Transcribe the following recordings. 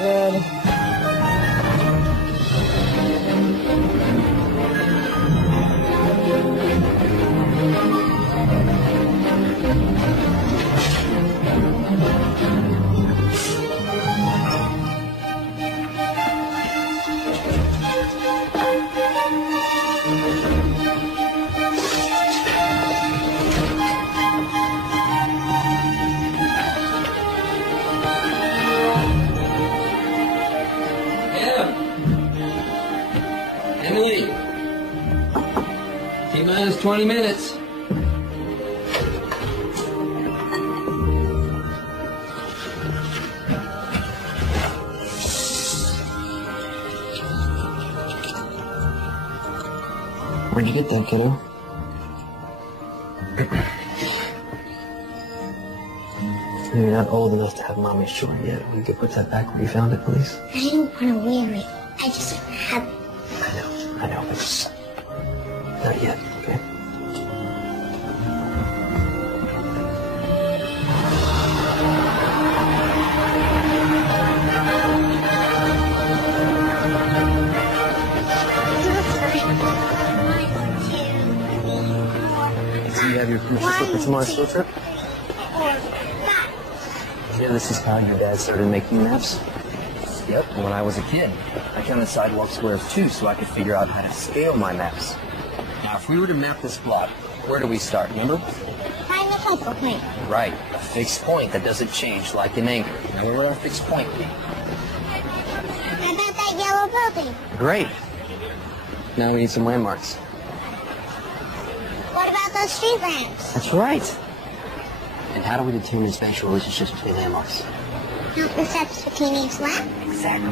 good. Emily, T-minus 20 minutes. Where'd you get that, kiddo? You're not old enough to have mommy's short yet. You could put that back where you found it, please. I didn't want to wear it. I just have it. I know, but not yet, okay? Do you have your permission slip for tomorrow's field trip? Yeah, this is how your dad started making maps? Yep, when I was a kid. I counted sidewalk squares too, so I could figure out how to scale my maps. Now, if we were to map this block, where do we start, remember? Find the focal point. Right, a fixed point that doesn't change, like an anchor. Now, where would our fixed point be? How about that yellow building? Great. Now we need some landmarks. What about those street lamps? That's right. And how do we determine spatial relationships between landmarks? Not the steps between each lamp? Exactly.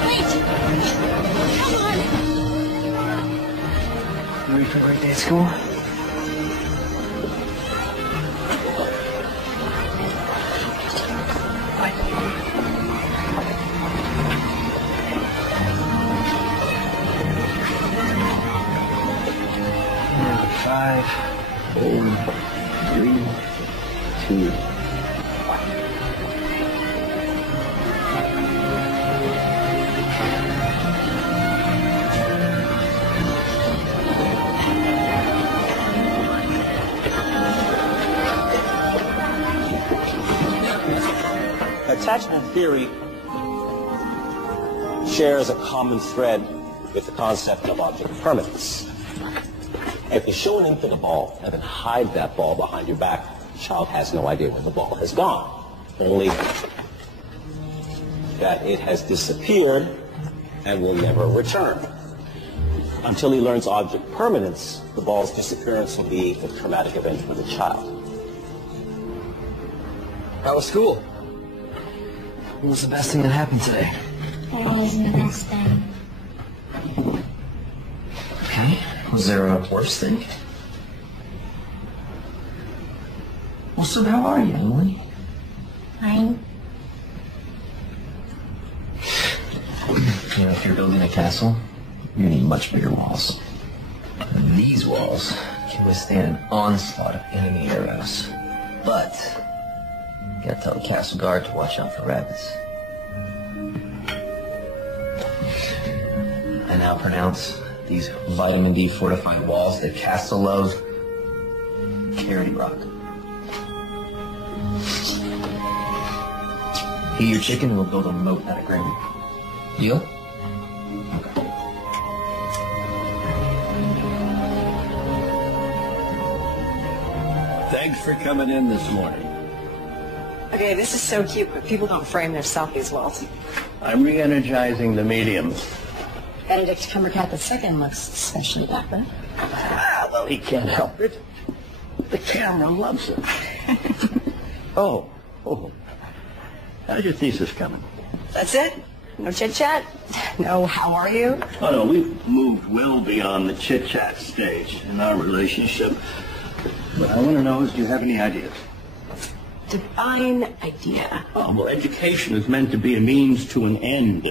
Wait! Come on! You ready for a great day at school? Five, 4, 3, 2, 1. Attachment theory shares a common thread with the concept of object permanence. If you show an infant a ball and then hide that ball behind your back, the child has no idea where the ball has gone, only that it has disappeared and will never return. Until he learns object permanence, the ball's disappearance will be a traumatic event for the child. How was school? What was the best thing that happened today? There wasn't the best thing. Okay. Was there a worse thing? Well, so how are you, Emily? Fine. You know, if you're building a castle, you need much bigger walls. These walls can withstand an onslaught of enemy arrows. But you gotta tell the castle guard to watch out for rabbits. I now pronounce these vitamin D fortified walls that Castle loves Carroty Rock. Eat your chicken and we'll build a moat out of gravy. Deal? Thanks for coming in this morning. Okay, this is so cute, but people don't frame their selfies well. I'm re-energizing the medium. Benedict Cumbercat II looks especially dapper. Well, he can't help it. The camera loves it. Oh. How's your thesis coming? That's it? No chit-chat? No, how are you? Oh, no, we've moved well beyond the chit-chat stage in our relationship. What I want to know is, do you have any ideas? Divine idea. Oh, well, education is meant to be a means to an end.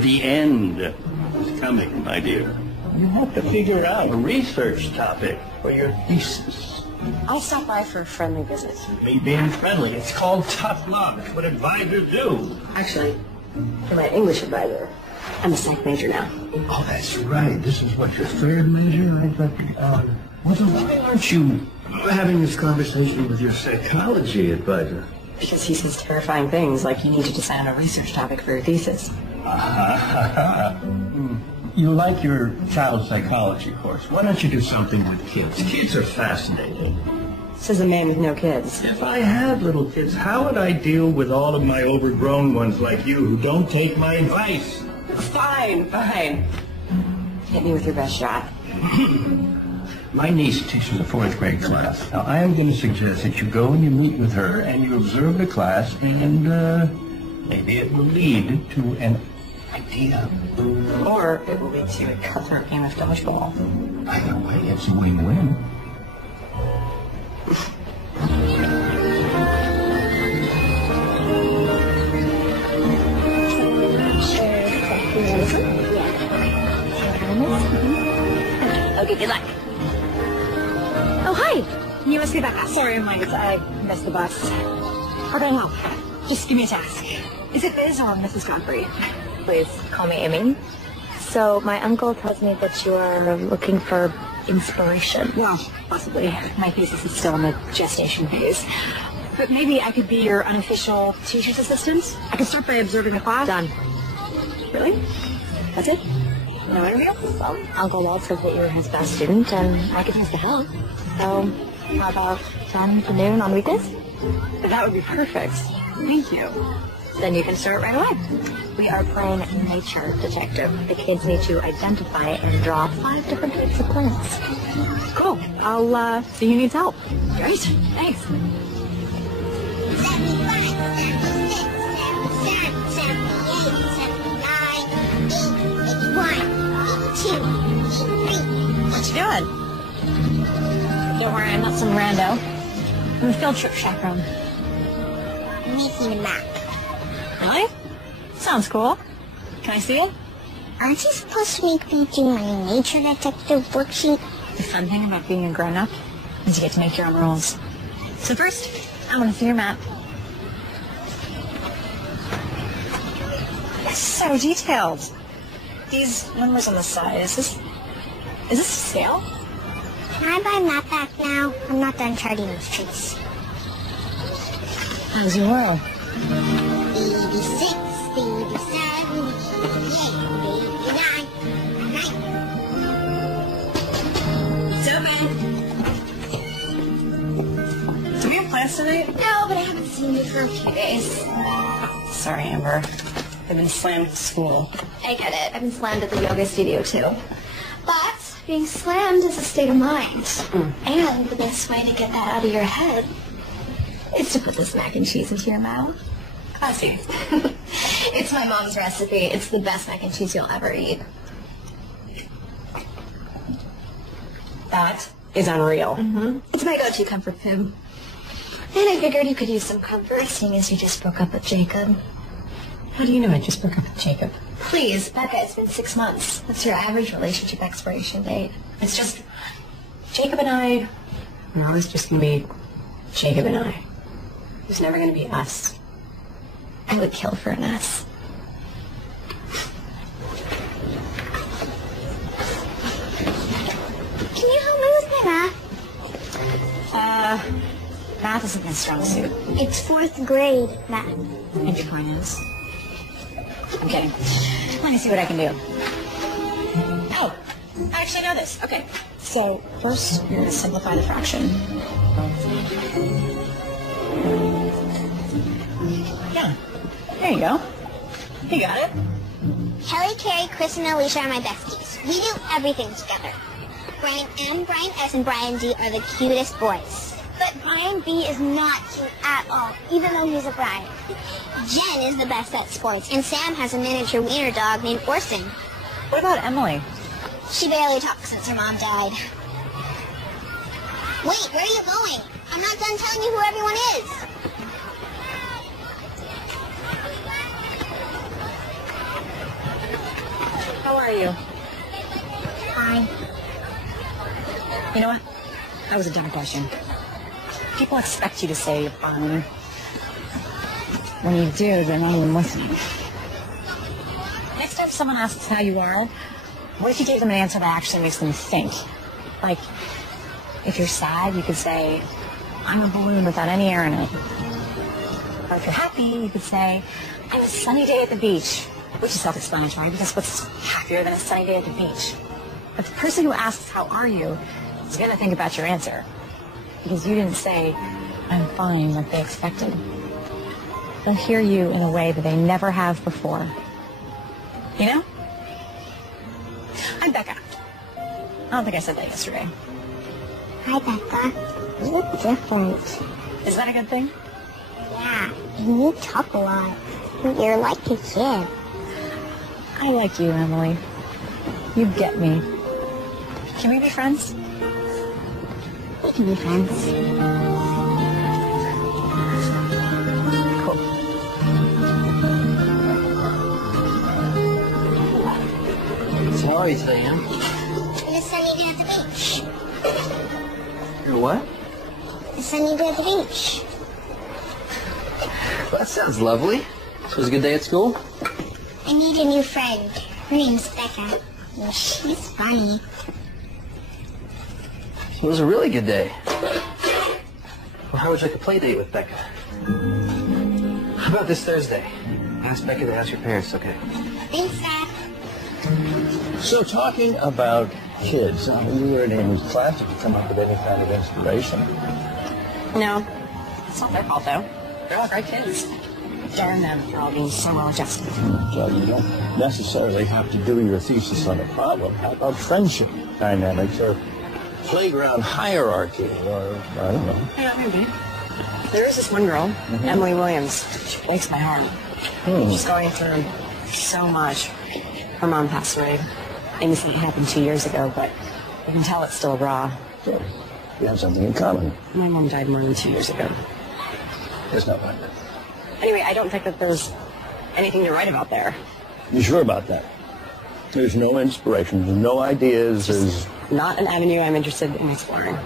The end is coming, my dear. You have to figure out a research topic for your thesis. I'll stop by for a friendly visit. Me being friendly, it's called tough love. It's what advisors do. Actually, you're my English advisor. I'm a psych major now. Oh, that's right. This is what, your third major? I thought, well, then why aren't you having this conversation with your psychology advisor? Because he says terrifying things like you need to decide on a research topic for your thesis. You like your child psychology course. Why don't you do something with kids? Kids are fascinating. Says a man with no kids. If I had little kids, how would I deal with all of my overgrown ones like you who don't take my advice? Fine. Hit me with your best shot. My niece teaches a 4th grade class. Now, I am going to suggest that you go and you meet with her and you observe the class, and maybe it will lead to an idea. Or it will lead to a cutthroat game of dodgeball. Either way, it's a win-win. Okay, good luck. Oh, hi. You must be back. Sorry, I'm late. I missed the bus. Okay, no. Just give me a task. Is it Biz or Mrs. Godfrey? Please call me Amy. So my uncle tells me that you are looking for inspiration. Well, possibly. My thesis is still in the gestation phase. But maybe I could be your unofficial teacher's assistant? I could start by observing the class. Done. Really? That's it? No interview? Well, Uncle Walt says that you're his best student, and I could use the help. So how about 10 to noon on weekdays? That would be perfect. Thank you. Then you can start right away. We are playing nature detective. The kids need to identify and draw 5 different types of plants. Cool. I'll see who needs help. Great. Thanks. 82, 83. What you doing? Don't worry, I'm not some rando. I'm a field trip chaperone. Making a map. Really? Sounds cool. Can I see it? Aren't you supposed to make me do my nature detective worksheet? The fun thing about being a grown-up is you get to make your own rules. So first, I want to see your map. It's so detailed. These numbers on the side, is this a scale? Can I buy a map back now? I'm not done charting these trees. How's your world? 86, 87, 88, 89, 90. It's open. Do we have plans tonight? No, but I haven't seen you for a few days. Oh, sorry, Amber. I've been slammed at school. I get it. I've been slammed at the yoga studio, too. But being slammed is a state of mind. And the best way to get that out of your head is to put this mac and cheese into your mouth. I see. It's my mom's recipe. It's the best mac and cheese you'll ever eat. That is unreal. It's my go-to comfort food. And I figured you could use some comfort, seeing as you just broke up with Jacob. How do you know I just broke up with Jacob? Please, Becca, it's been 6 months. That's your average relationship expiration date. It's just Jacob and I are always just going to be Jacob and I. There's never going to be us. I would kill for an S. Can you help me with my math? Math isn't my strong suit. It's 4th grade math. And your pointers. I'm kidding. Let me see what I can do. Oh, I actually know this. Okay. So first, you're going to simplify the fraction. Yeah. There you go. You got it. Kelly, Carrie, Chris, and Alicia are my besties. We do everything together. Brian M, Brian S, and Brian D are the cutest boys. But Brian B is not cute at all, even though he's a Brian. Jen is the best at sports, and Sam has a miniature wiener dog named Orson. What about Emily? She barely talks since her mom died. Wait, where are you going? I'm not done telling you who everyone is. How are you? Fine. You know what? That was a dumb question. People expect you to say you're fine. When you do, they're not even listening. Next time someone asks how you are, what if you gave them an answer that actually makes them think? Like, if you're sad, you could say, I'm a balloon without any air in it. Or if you're happy, you could say, I'm a sunny day at the beach. Which is self-explanatory, because what's happier than a sunny day at the beach? But the person who asks, how are you, is going to think about your answer. Because you didn't say, I'm fine, like they expected. They'll hear you in a way that they never have before. You know? I'm Becca. I don't think I said that yesterday. Hi, Becca. You look different. Is that a good thing? Yeah, you talk a lot. You're like a kid. I like you, Emily. You get me. Can we be friends? We can be friends. Cool. So how are you today, Em? And a sunny day at the beach. What? A sunny day at the beach. Well, that sounds lovely. So it was a good day at school? I need a new friend. Her name's Becca. Well, she's funny. It was a really good day. Well, how would you like a play date with Becca? How about this Thursday? Ask Becca to ask your parents, okay? Thanks, Dad. So talking about kids, you were in Amy's class. Did you come up with any kind of inspiration? No. It's not their fault, though. They're all great kids. Darn them for all being so well adjusted. Well, you don't necessarily have to do your thesis on a problem. How about friendship dynamics or playground hierarchy or, I don't know. Yeah, maybe. There is this one girl, Emily Williams. She breaks my heart. She's going through so much. Her mom passed away. Amy said it happened 2 years ago, but you can tell it's still raw. So, we have something in common. My mom died more than 2 years ago. There's not like that. Anyway, I don't think that there's anything to write about there. You sure about that? There's no inspiration, there's no ideas, there's... Not an avenue I'm interested in exploring.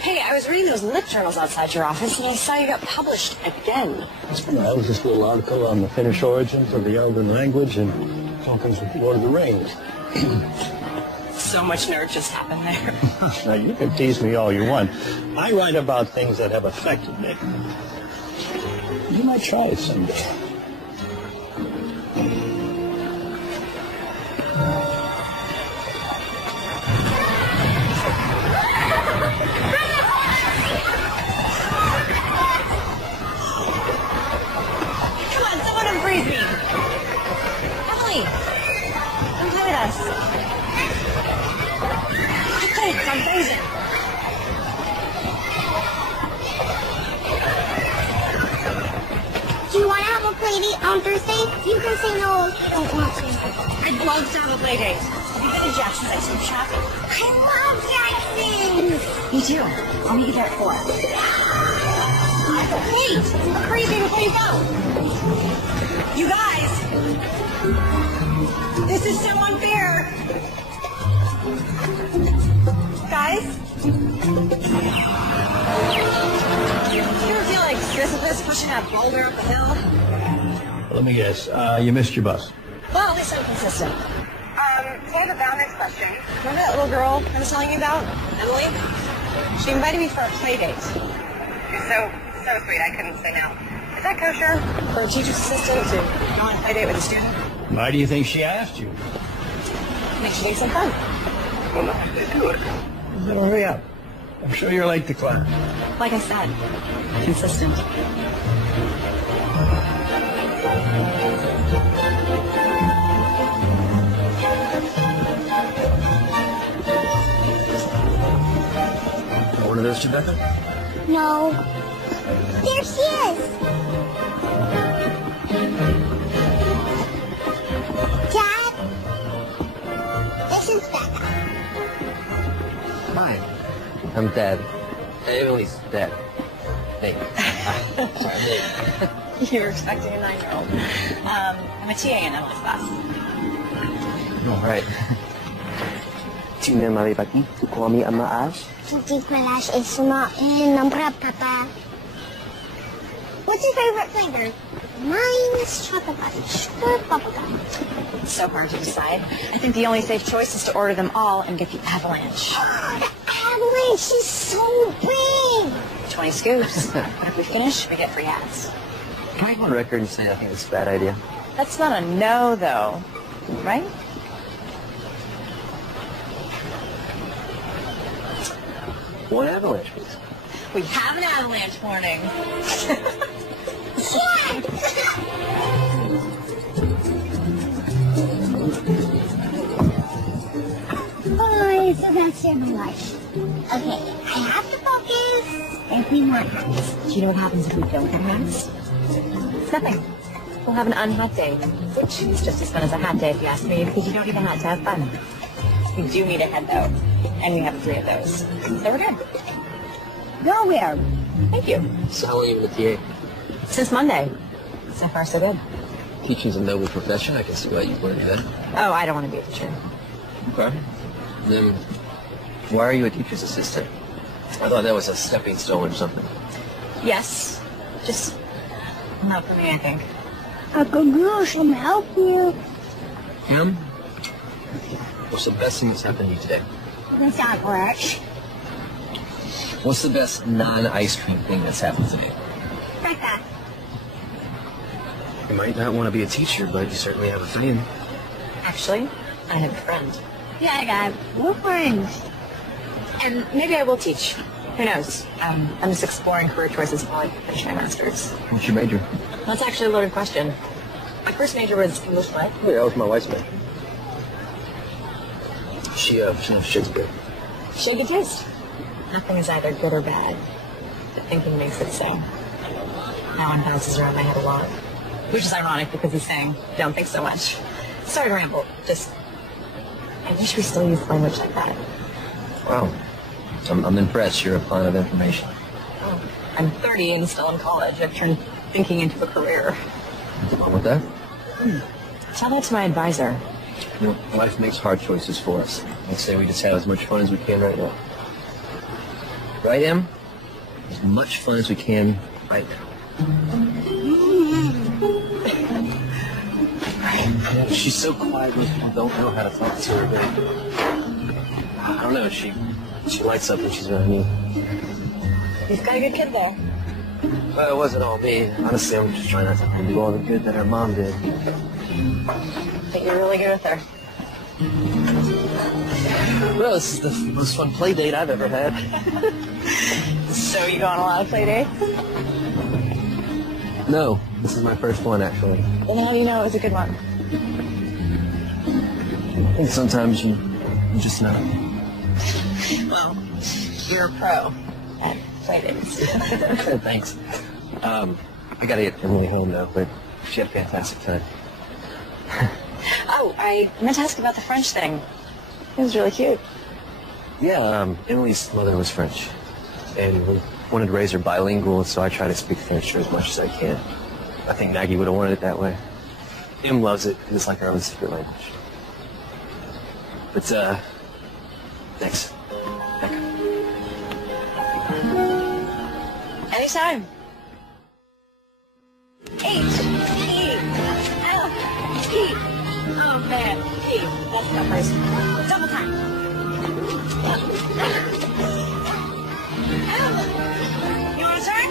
Hey, I was reading those lit journals outside your office, and I saw you got published again. That was this little article on the Finnish origins of the Elven language and Tolkien's Lord of the Rings. So much nerd just happened there. Now, you can tease me all you want. I write about things that have affected me. You might try it someday. Come on, someone unfreeze me. Emily, untie us. Thanks, I'm freezing. Do you want to have a play date on Thursday? You can say no if you don't want to. I'd love to have a play date. Have you been to Jackson's Ice Cream Shop? I love Jackson! Me too. I'll meet you there at 4. Wait! Freeze me before you go! You guys! This is so unfair! Guys? You ever feel like Sisyphus pushing that boulder up the hill? Let me guess. You missed your bus. Well, at least I'm consistent. So I have a boundaries question. Remember that little girl I was telling you about? Emily? She invited me for a play date. So sweet, I couldn't say no. Is that kosher? For a teacher's assistant to go on a play date with a student? Why do you think she asked you? Makes you think some fun. Well, no, they do it. Then hurry up. I'm sure you're late to class. Like I said, consistent. One of those two, Becca? No. There she is! Dad? This is Becca. Hi. I'm Dad. Emily's Dad. Nate. Sorry, I'm Nate. You were expecting a 9-year-old. I'm a TA in Emily's class. All right. Tu ne m'avais pas dit tu commis à ma âge? Petit collage est small and number, Papa. What's your favorite flavor? Mine is chocolate fudge or bubblegum. It's so hard to decide. I think the only safe choice is to order them all and get the avalanche. Oh, the avalanche is so big. 20 scoops. And if we finish, we get free hats. Can I go on record and say I think it's a bad idea? That's not a no, though. Right? One avalanche, please. We have an avalanche warning. Oh, so that's your life. Okay, I have to focus. If we want hats. Do you know what happens if we don't have hats? It's nothing. We'll have an unhat day, which is just as fun as a hat day, if you ask me, because you don't need a hat to have fun. We do need a head, though, and we have 3 of those. So we're good. Go where? Thank you. So how long have you been a TA? Since Monday. So far, so good. Teaching's a noble profession. I can see why you want to do that. Oh, I don't want to be a teacher. Okay. Then why are you a teacher's assistant? I thought that was a stepping stone or something. Yes. Just not for me, I think. Uncle Goose, let me help you. Kim? What's the best thing that's happened to you today? That's not work. What's the best non-ice cream thing that's happened today? Becca. You might not want to be a teacher, but you certainly have a friend. Actually, I have a friend. Yeah, I got no friends. And maybe I will teach. Who knows? I'm just exploring career choices while I finish my master's. What's your major? That's actually a loaded question. My first major was English Lit. Oh, yeah, that was my wife's major. She knows Shakespeare. Shake a taste. Nothing is either good or bad. But thinking makes it so. That one bounces around my head a lot. Which is ironic because he's saying, don't think so much. Sorry to ramble. Just, I wish we still used language like that. Wow. I'm impressed. You're a font of information. Oh, I'm 30 and still in college. I've turned thinking into a career. What's wrong with that? Tell that to my advisor. You know, life makes hard choices for us. I'd say we just have as much fun as we can right now. Right, Em? As much fun as we can right now. She's so quiet, most people don't know how to talk to her, but I don't know, she lights up when she's around me. You've got a good kid there. Well, it wasn't all me. Honestly, I'm just trying not to do all the good that her mom did. But you're really good with her. Well, this is the most fun play date I've ever had. So you go on a lot of play dates? No, this is my first one, actually. Then how do you know it was a good one? I think sometimes you just know. Well, you're a pro at play dates. Thanks. I gotta get Emily home now, but she had a fantastic time. Oh, I meant to ask about the French thing. It was really cute. Yeah, Emily's mother was French, and we wanted to raise her bilingual, so I try to speak French to her as much as I can. I think Maggie would have wanted it that way. Em loves it, and it's like her own secret language. But, thanks. Becca. Anytime. H. E. L. P. Oh, man. P. That's numbers. Double time. L. You want to turn?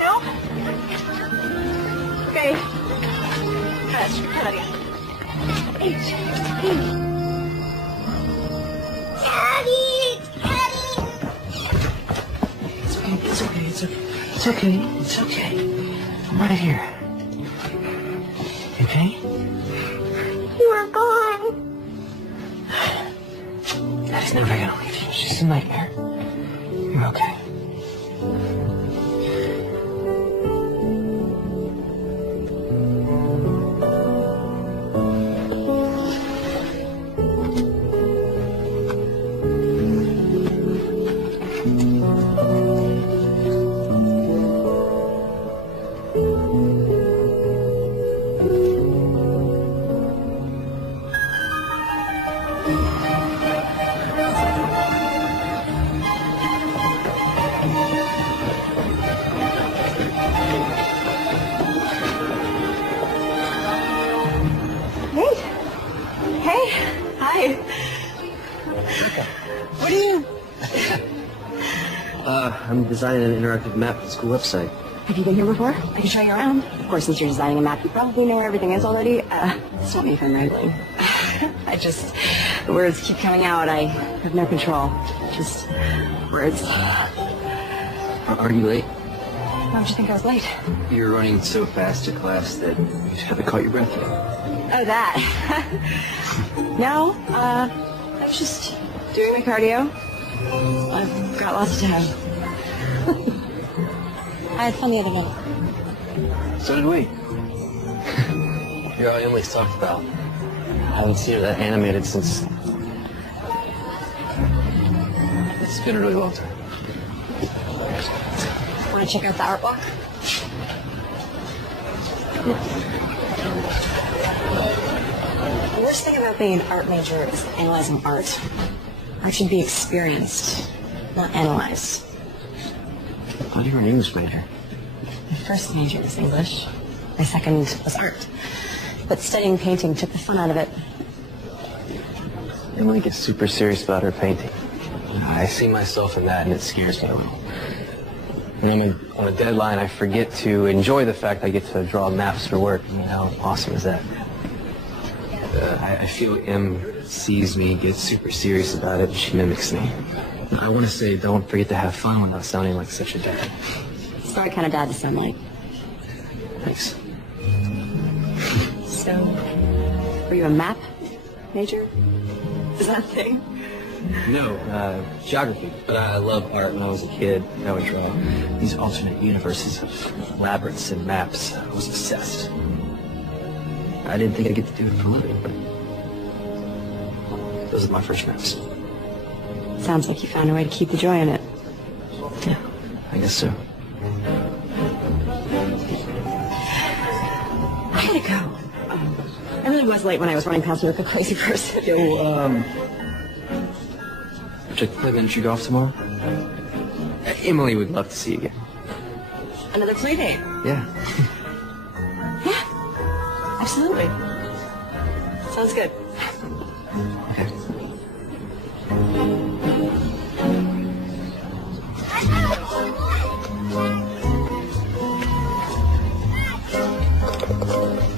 No? Okay. Try that again. H. E. Daddy! Daddy! It's okay. It's okay. It's okay. I'm right here. You okay? You are gone. Daddy's never gonna leave you. It's just a nightmare. You're okay. I'm designing an interactive map for the school website. Have you been here before? I can show you around. Of course, since you're designing a map, you probably know where everything is already. Stop me if I'm wrangling. The words keep coming out. I have no control. Just words. Are you late? Why would you think I was late? You were running so fast to class that you haven't caught your breath yet. Oh, that. No, I was just doing my cardio. I've got lots to do. I had fun the other night. So did we. You're all Emily's talked about. I haven't seen her that animated since... It's been a really long time. Want to check out the art walk? The worst thing about being an art major is analyzing art. Art should be experienced, not analyzed. I thought you were an English major. My first major was English. My second was art. But studying painting took the fun out of it. Emily gets super serious about her painting. I see myself in that, and it scares me a little. When I'm on a deadline, I forget to enjoy the fact I get to draw maps for work. I mean, how awesome is that? I feel Em sees me, gets super serious about it, and she mimics me. I want to say don't forget to have fun without sounding like such a dad. It's the right kind of dad to sound like. Thanks. So, were you a map major? Is that a thing? No, geography. But I love art. When I was a kid, I would draw these alternate universes of labyrinths and maps. I was obsessed. I didn't think I'd get to do it for a living, but those are my first maps. Sounds like you found a way to keep the joy in it. Yeah, I guess so. I gotta go. I really was late when I was running past you like a crazy person. Yo, would you like to play miniature golf tomorrow? Emily would love to see you again. Another play date? Yeah. Yeah, absolutely. Sounds good. Okay.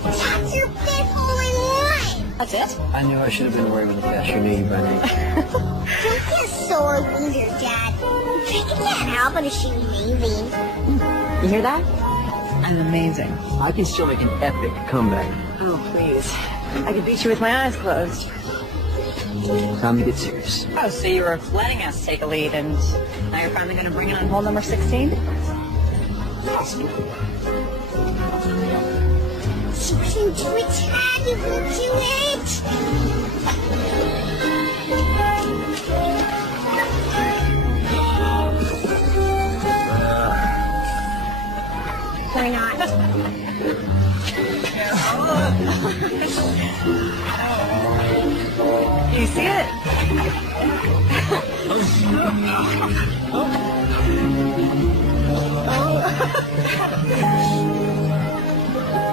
That's your fifth hole in one. That's it? I knew I should have been worried when the cashier knew you by name. Don't be a sore loser, Dad. I can't help but assume leaving. You hear that? I'm amazing. I can still make an epic comeback. Oh, please. I could beat you with my eyes closed. Time to get serious. Oh, so you were letting us take a lead, and now you're finally going to bring it on hole number 16? Susan, do it, Dad. You will do it. Why not? You see it?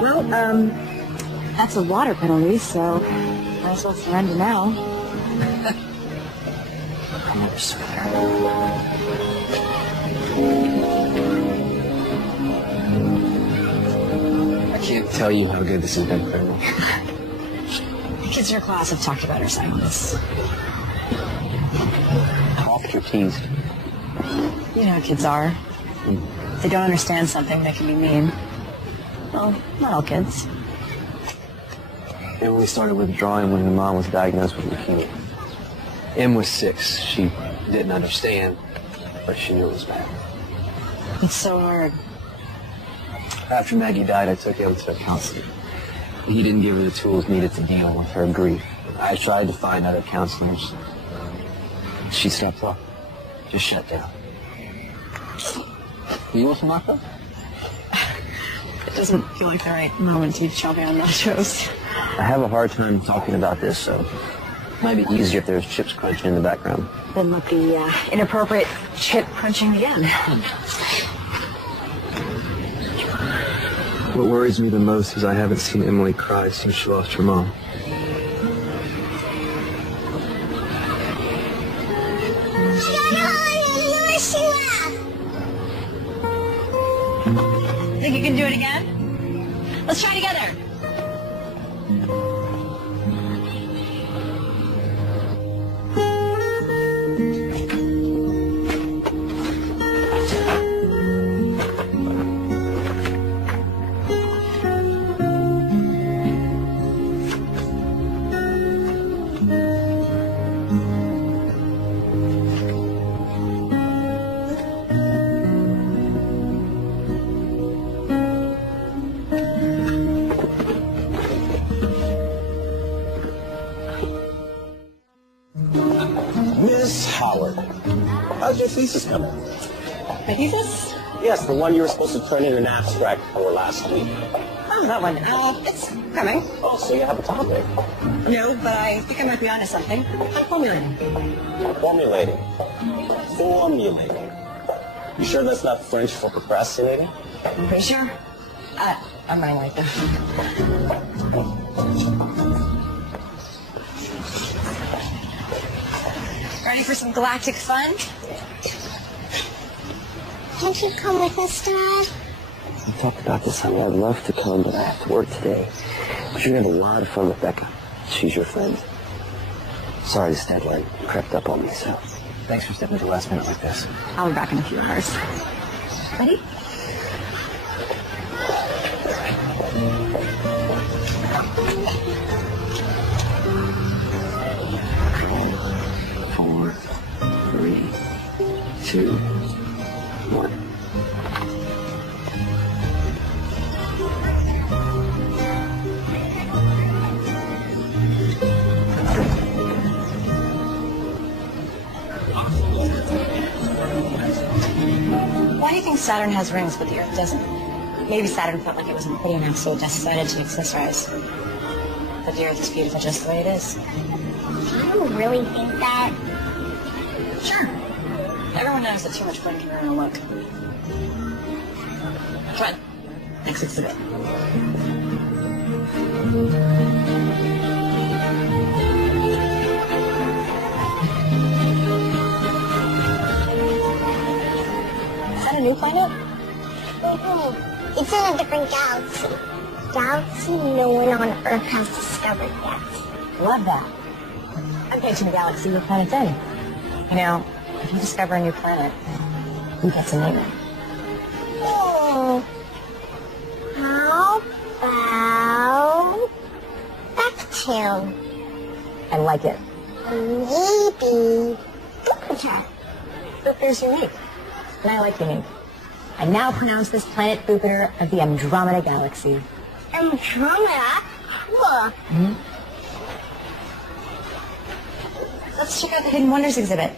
Well, that's a water penalty, so might as well surrender now. I'll never surrender. I can't tell you how good this has been for me. The kids in your class have talked about our silence. How often you're teased? You know how kids are. If they don't understand something, they can be mean. Well, not all kids. Emily started withdrawing when her mom was diagnosed with leukemia. Em was 6. She didn't understand, but she knew it was bad. It's so hard. After Maggie died, I took Em to a counselor. He didn't give her the tools needed to deal with her grief. I tried to find other counselors. She stopped talking. Just shut down. You want some nachos? It doesn't feel like the right moment to chow down nachos. I have a hard time talking about this, so it might be easier if there's chips crunching in the background. Then let the inappropriate chip crunching begin. What worries me the most is I haven't seen Emily cry since she lost her mom. again? Let's try together. Miss Howard, how's your thesis coming? My thesis? Yes, the one you were supposed to turn in an abstract for last week. Oh, that one. It's coming. Oh, so you have a topic. No, but I think I might be onto something. I'm formulating. Formulating. Formulating. You sure that's not French for procrastinating? I'm pretty sure. I'm running late though. Ready for some galactic fun? Can't you come with us, Dad? We talked about this, honey. I'd love to come, but I have to work today. But you're going to have a lot of fun with Becca. She's your friend. Sorry this deadline crept up on me, so thanks for stepping at the last minute like this. I'll be back in a few hours. Ready? Four, three, two, one. Why do you think Saturn has rings but the Earth doesn't? Maybe Saturn felt like it wasn't pretty enough, so it decided to accessorize. But the Earth is beautiful just the way it is. You really think that? Sure. Everyone knows that too much fun can ruin a look. Come on. Next exhibit. Is that a new planet? Mm-hmm. It's in a different galaxy. Galaxy no one on Earth has discovered yet. Love that. I'm painting the galaxy with planet in. You know, if you discover a new planet, who gets a name? How about Neptune? I like it. Maybe Jupiter. Jupiter's unique. And I like unique. I now pronounce this planet Jupiter of the Andromeda Galaxy. Andromeda? Cool. Let's check out the Hidden Wonders exhibit.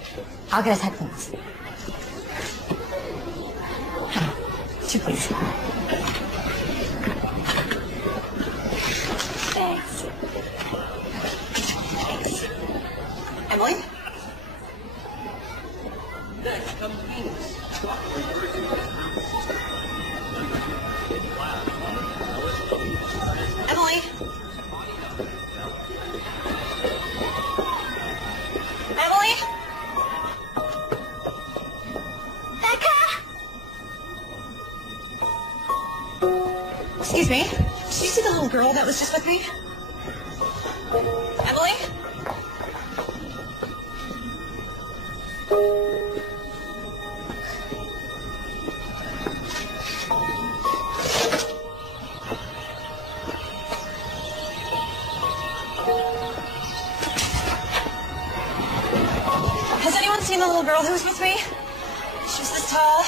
I'll get us headphones. Two, please. Thanks. Emily? Emily? Emily? Becca? Excuse me. Did you see the little girl that was just with me? Emily? Has anyone seen the little girl who was with me? She was this tall.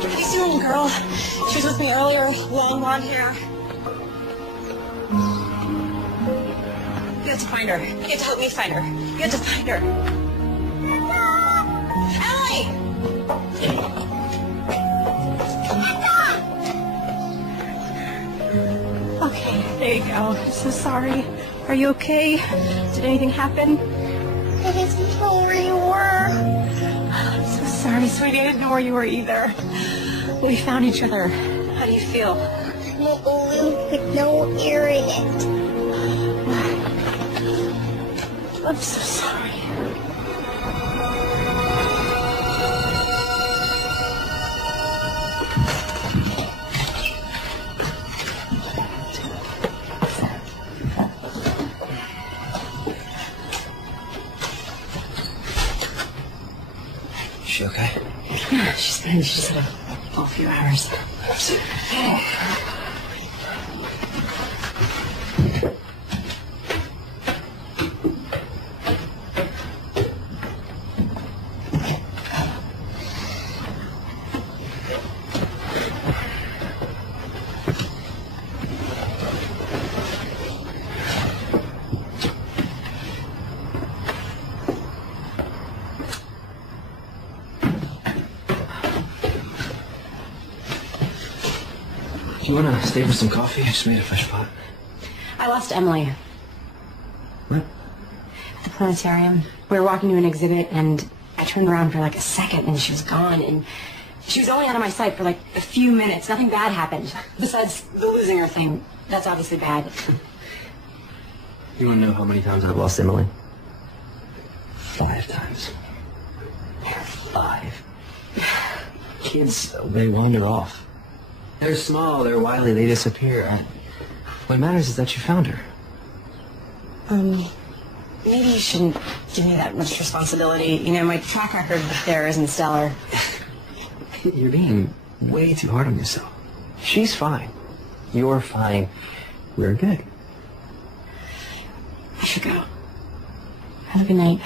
Have you seen the little girl? She was with me earlier, long blonde hair. You have to find her. You have to help me find her. You have to find her. Emily! Okay, there you go. I'm so sorry. Are you okay? Did anything happen? I didn't know where you were. I'm so sorry, sweetie. I didn't know where you were either. We found each other. How do you feel? I'm a balloon with no air in it. I'm so sorry. Is she okay? Yeah, she's fine. She's had a few hours. Do you want to stay for some coffee? I just made a fresh pot. I lost Emily. What? At the planetarium. We were walking to an exhibit, and I turned around for like a second, and she was gone, and she was only out of my sight for like a few minutes. Nothing bad happened. Besides the losing her thing. That's obviously bad. You want to know how many times I've lost Emily? 5 times. 5. Kids, they wander off. They're small, they're wily, they disappear. What matters is that you found her. Maybe you shouldn't give me that much responsibility. You know, my track record there isn't stellar. You're being way too hard on yourself. She's fine. You're fine. We're good. I should go. Have a good night.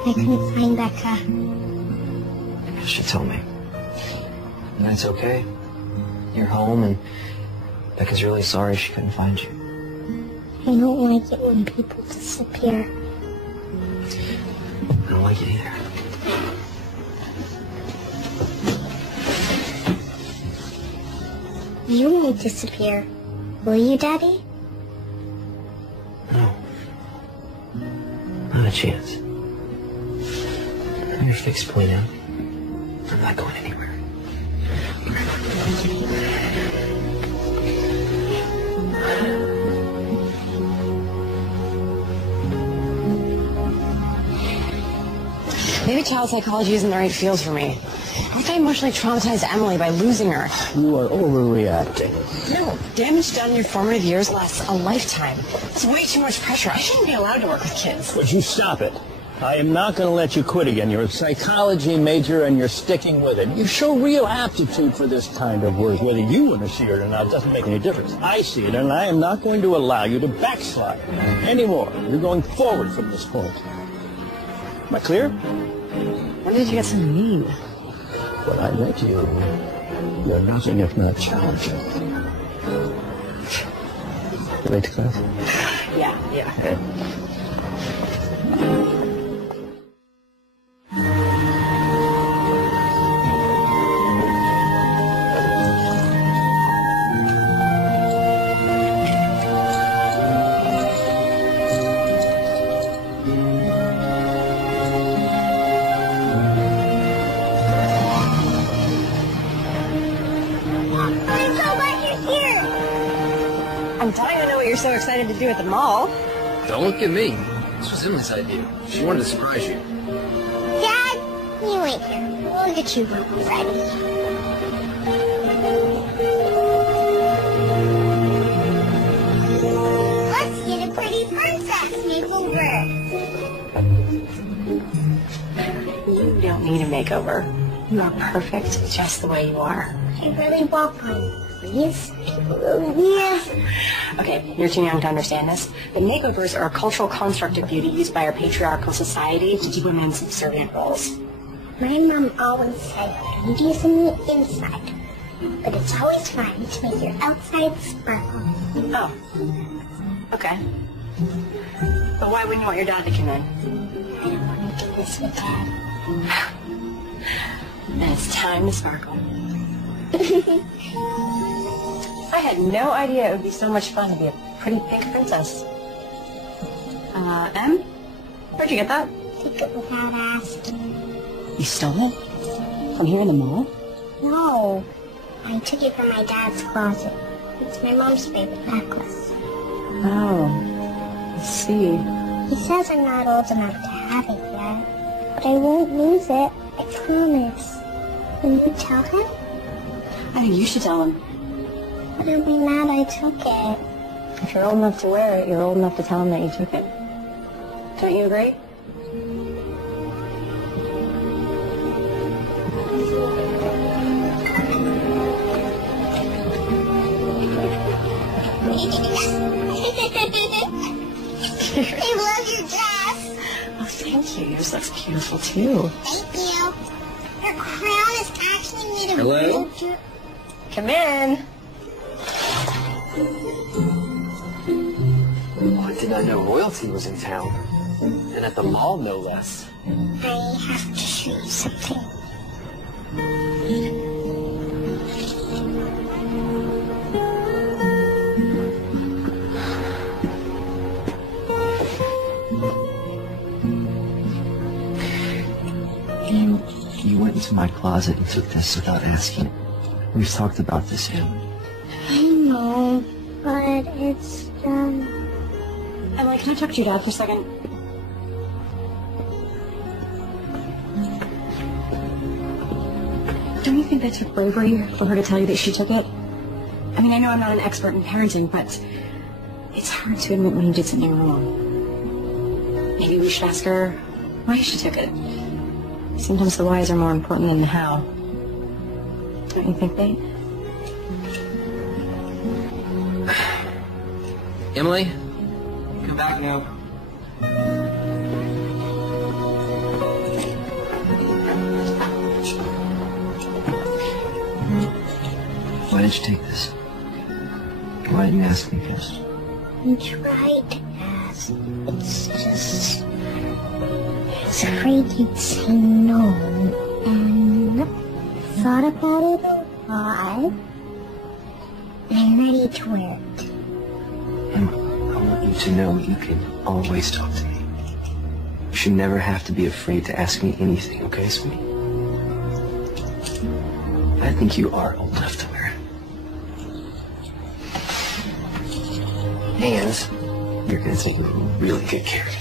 I couldn't find Becca. You should tell me. And that's okay. You're home, and Becca's really sorry she couldn't find you. I don't like it when people disappear. I don't like it either. You won't disappear, will you, Daddy? No. Not a chance. You're a fixed point now. I'm not going anywhere. Maybe child psychology isn't the right field for me. I think I emotionally traumatized Emily by losing her. You are overreacting. No, damage done in your formative years lasts a lifetime. It's way too much pressure. I shouldn't be allowed to work with kids. Would you stop it? I am not going to let you quit again. You're a psychology major and you're sticking with it. You show real aptitude for this kind of work. Whether you want to see it or not doesn't make any difference. I see it, and I am not going to allow you to backslide anymore. You're going forward from this point. Am I clear? When did you get so mean? When I met you, you're nothing if not challenging. You late to class? Yeah. I'm dying to know what you're so excited to do at the mall. Don't look at me. This was Emily's idea. She wanted to surprise you. Dad, you wait here. We'll get you when we're ready. Let's get a pretty princess makeover. You don't need a makeover. You are perfect just the way you are. I really want one. Please? Yes. Okay, you're too young to understand this, but makeovers are a cultural construct of beauty used by our patriarchal society to keep women in subservient roles. My mom always said beauty is in the inside, but it's always fine to make your outside sparkle. Oh. Okay. But why wouldn't you want your dad to come in? I don't want to do this with Dad. Then it's time to sparkle. I had no idea it would be so much fun to be a pretty pink princess. Em? Where'd you get that? Take it without asking. You stole it? From here in the mall? No. I took it from my dad's closet. It's my mom's favorite necklace. Oh, I see. He says I'm not old enough to have it yet, but I won't lose it. I promise. Will you tell him? I think you should tell him. But he'll be mad I took it. If you're old enough to wear it, you're old enough to tell him that you took it. Don't you agree? I love your dress. Oh, thank you. Yours looks beautiful, too. Thank you. Your crown is actually made of Hello? real jewelry. Come in. Oh, I did not know royalty was in town. And at the mall, no less. I have to show you something. You went into my closet and took this without asking. We've talked about this, Em. I know, but it's Emily, can I talk to your dad for a second? Don't you think that took bravery for her to tell you that she took it? I mean, I know I'm not an expert in parenting, but it's hard to admit when you did something wrong. Maybe we should ask her why she took it. Sometimes the whys are more important than the how. Don't you think, babe? Emily, come back now. Why did you take this? Why didn't you ask me first? I tried to ask. It's just... I was afraid you'd say no. And thought about it a lot. And I'm ready to wear it. Em, I want you to know you can always talk to me. You should never have to be afraid to ask me anything, okay, sweetie? I think you are old enough to wear it. And you're going to take really good care of it.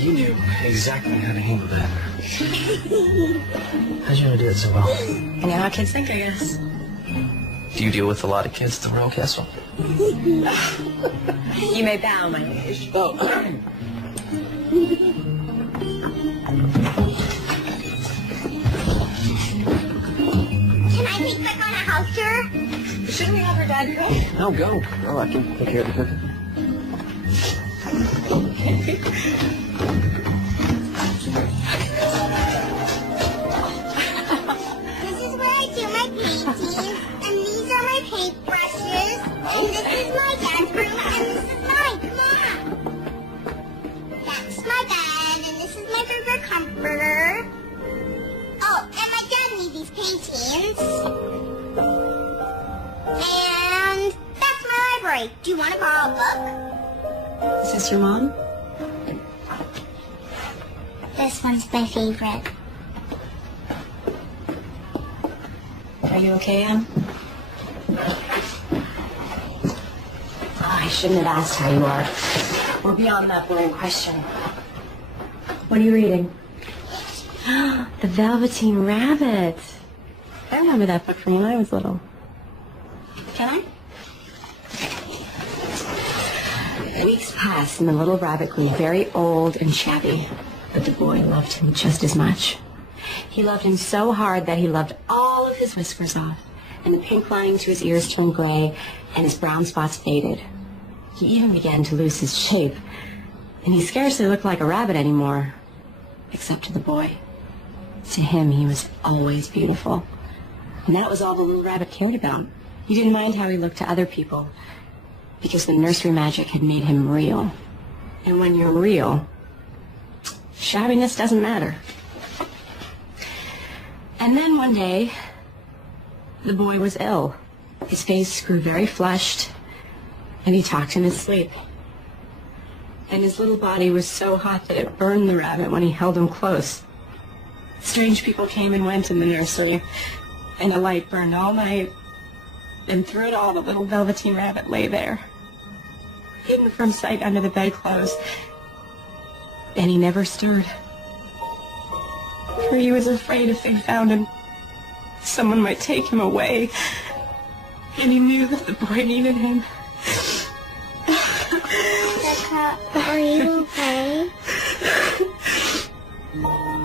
You knew exactly how to handle that. How'd you know to do it so well? I know how kids think, I guess. Do you deal with a lot of kids at the Royal Castle? You may bow my age. Oh. Can I take back on a house tour? Shouldn't we have her dad go? No, go. No, I can take care of the cooking. This is where I do my painting, and these are my paintbrushes, and this is my dad's room, and this is mine. Come on. That's my bed, and this is my favorite comforter. Oh, and my dad made these paintings. And that's my library. Do you want to borrow a book? Is this your mom? This one's my favorite. Are you okay, Em? Oh, I shouldn't have asked how you are. We're beyond that boring question. What are you reading? The Velveteen Rabbit. I remember that book from when I was little. Can I? Weeks passed and the little rabbit grew very old and shabby, but the boy loved him just as much. He loved him so hard that he loved all of his whiskers off, and the pink lining to his ears turned gray, and his brown spots faded. He even began to lose his shape, and he scarcely looked like a rabbit anymore, except to the boy. To him, he was always beautiful, and that was all the little rabbit cared about. He didn't mind how he looked to other people, because the nursery magic had made him real. And when you're real, shabbiness doesn't matter. And then one day, the boy was ill. His face grew very flushed, and he talked in his sleep. And his little body was so hot that it burned the rabbit when he held him close. Strange people came and went in the nursery, and a light burned all night, and through it all the little Velveteen Rabbit lay there, hidden from sight under the bedclothes, and he never stirred. For he was afraid if they found him, someone might take him away, and he knew that the boy needed him. Becca, are you okay?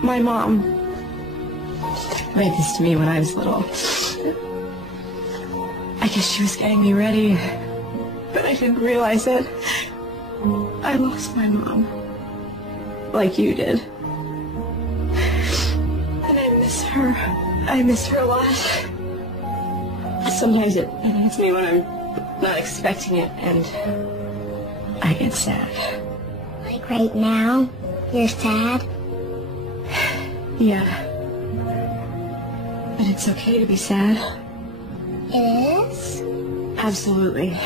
My mom made this to me when I was little. I guess she was getting me ready, but I didn't realize it. I lost my mom, like you did. And I miss her. I miss her a lot. Sometimes it hits me when I'm not expecting it, and I get sad. Like right now? You're sad? Yeah. But it's okay to be sad. It is? Absolutely.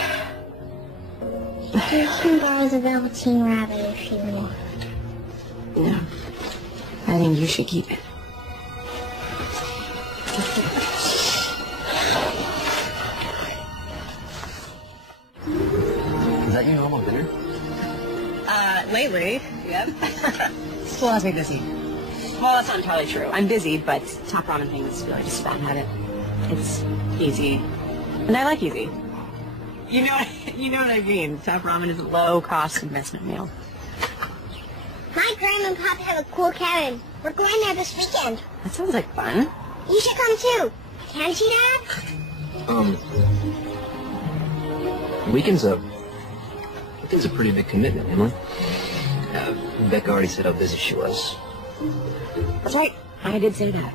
You can borrow the Velveteen Rabbit if you want. No. I think you should keep it. Is that your normal dinner? Lately, yep. School has me busy. Well, that's not entirely true. I'm busy, but Top Ramen thing is really just a bad habit. It's easy. And I like easy. You know what I mean. Top Ramen is a low-cost investment meal. My grandma and papa have a cool cabin. We're going there this weekend. That sounds like fun. You should come too. Can't you, Dad? Weekend's a pretty big commitment, Emily. Becca already said how busy she was. That's right. I did say that.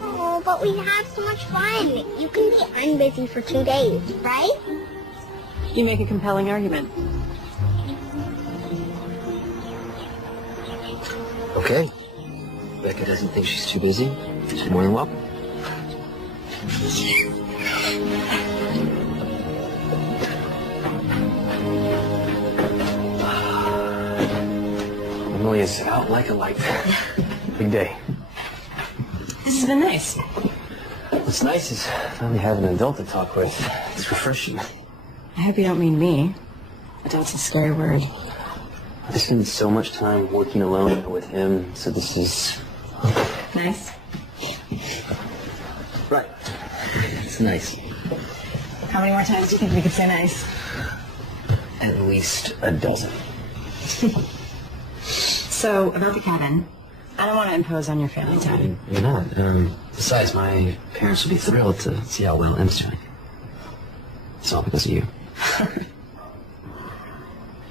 Oh, but we have so much fun. You can be unbusy for 2 days, right? You make a compelling argument. Okay. Becca doesn't think she's too busy. She's more than welcome. Emily is out like a light. Big day. This has been nice. What's nice is finally having an adult to talk with. It's refreshing. I hope you don't mean me. Adult's a scary word. I spend so much time working alone with him, so this is... Nice. Right. It's nice. How many more times do you think we could say nice? At least a dozen. So, about the cabin, I don't want to impose on your family time. You're not. Besides, my parents would be thrilled to see how well Em's doing. It's all because of you.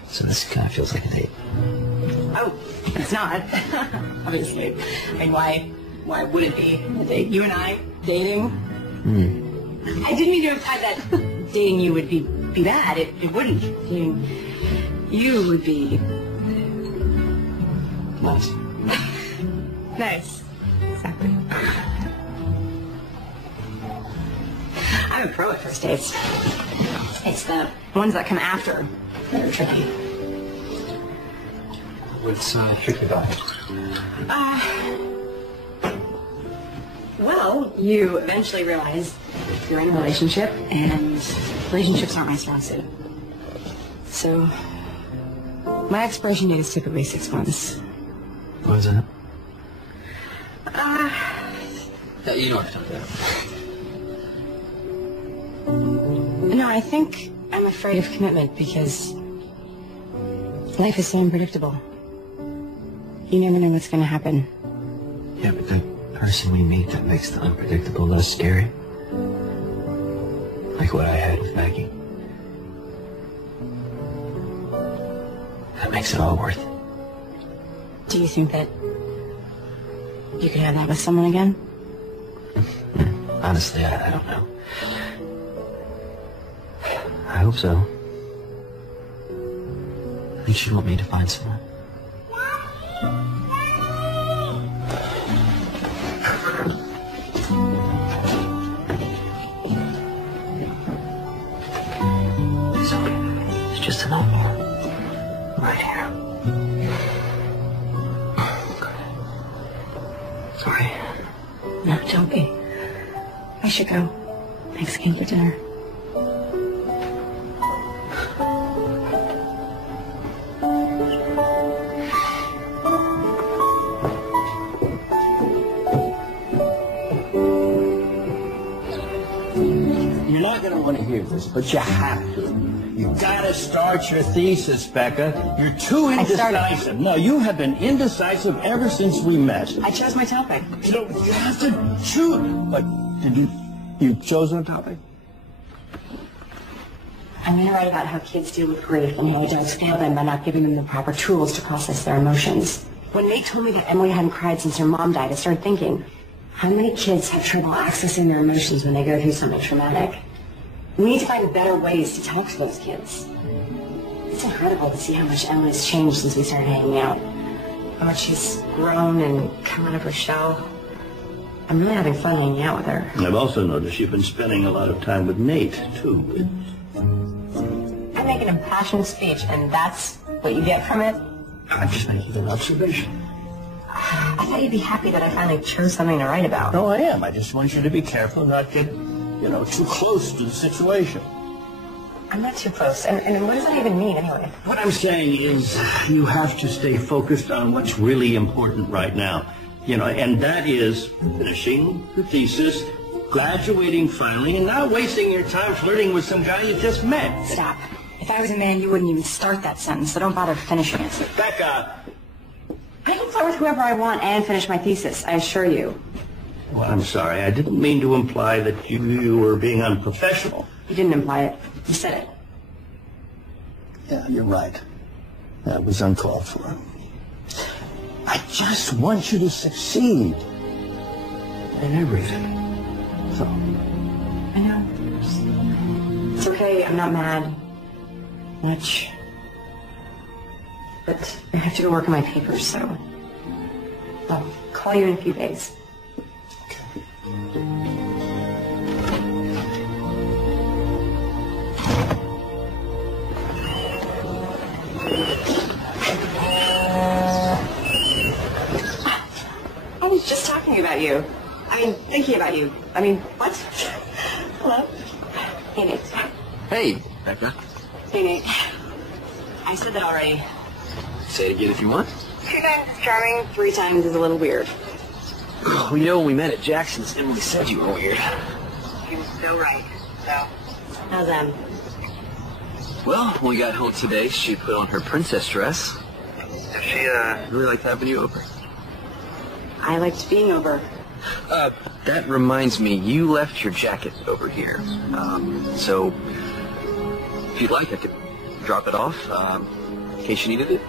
So this kind of feels like a date. Oh, it's not. Obviously. I mean, why would it be a date? You and I dating? I didn't mean to imply that dating you would be bad. It wouldn't. You would be... Nice. Nice. Exactly. I'm a pro at first dates. It's the ones that come after that are tricky. What's tricky about it? Well, you eventually realize you're in a relationship, and relationships aren't my strong suit. So, my expiration date is typically 6 months. What is that? You don't have to talk about. No, I think I'm afraid of commitment because life is so unpredictable. You never know what's going to happen. Yeah, but the person we meet that makes the unpredictable less scary. Like what I had with Maggie. That makes it all worth it. Do you think that you could have that with someone again? Honestly, I don't know. I hope so. Who'd you want me to find someone? Listen up here. Right here. Sorry. No, don't be. I should go. Thanks again for dinner. You're not going to want to hear this, but you have to. You got to start your thesis, Becca. You're too indecisive. No, you have been indecisive ever since we met. I chose my topic. You have to choose. But did you chose a topic? I'm going to write about how kids deal with grief and how adults fail them by not giving them the proper tools to process their emotions. When Nate told me that Emily hadn't cried since her mom died, I started thinking, how many kids have trouble accessing their emotions when they go through something traumatic? We need to find better ways to talk to those kids. It's incredible to see how much Emily's changed since we started hanging out. How much she's grown and come out of her shell. I'm really having fun hanging out with her. I've also noticed you've been spending a lot of time with Nate, too. I make an impassioned speech, and that's what you get from it? I'm just making an observation. I thought you'd be happy that I finally chose something to write about. No, I am. I just want you to be careful not get, too close to the situation. I'm not too close. And what does that even mean, anyway? What I'm saying is you have to stay focused on what's really important right now. And that is finishing the thesis, graduating finally, and not wasting your time flirting with some guy you just met. Stop. If I was a man, you wouldn't even start that sentence, so don't bother finishing it. Becca! I can flirt with whoever I want and finish my thesis, I assure you. Well, I'm sorry. I didn't mean to imply that you were being unprofessional. You didn't imply it. You said it. Yeah, you're right. That was uncalled for. I just want you to succeed in everything. So. I know. It's okay. I'm not mad. Much. But I have to go work on my papers, so I'll call you in a few days. I was just talking about you. Thinking about you. What? Hello? Hey, Nate. Hey, Becca. Hey, Nate. I said that already. Say it again if you want. 2 times charming, 3 times is a little weird. Well, when we met at Jackson's, Emily said you were weird. He was so right. So, how's Em? Well, when we got home today, she put on her princess dress. Does she, really like having you over? I liked being over. That reminds me, you left your jacket over here. So, if you'd like, I could drop it off, in case you needed it.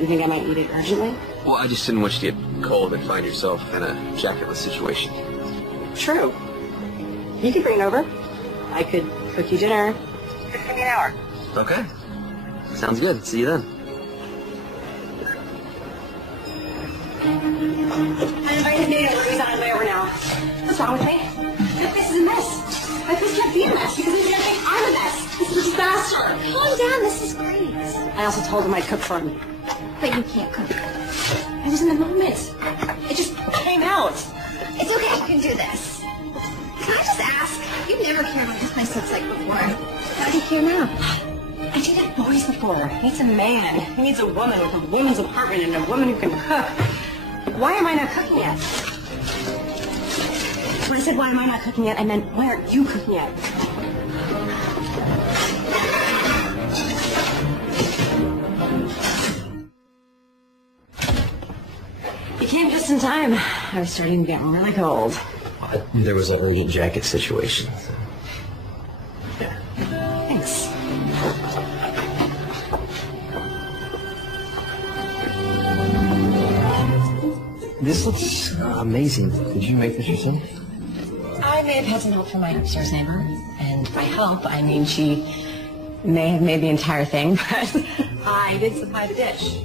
You think I might need it urgently? Well, I just didn't want you to get cold and find yourself in a jacketless situation. True. You could bring it over. I could cook you dinner. Just give me an hour. Okay. Sounds good. See you then. I invited Nate over. He's on his way over now. What's wrong with me? This is a mess. My place can't be a mess because he's going to think I'm a mess. This is a disaster. Calm down, this is great. I also told him I'd cook for him. But you can't cook. I was in the moment. It just came out. It's okay, you can do this. Can I just ask? You've never cared what this place looks like before. How do you care now? I dated boys before. He needs a man. He needs a woman with a woman's apartment and a woman who can cook. Why am I not cooking yet? When I said why am I not cooking yet, I meant why aren't you cooking yet? You came just in time. I was starting to get really cold. There was an urgent jacket situation. Yeah. Thanks. This looks amazing. Did you make this yourself? I may have had some help from my upstairs neighbor, and by help, I mean she may have made the entire thing, but I did supply the dish.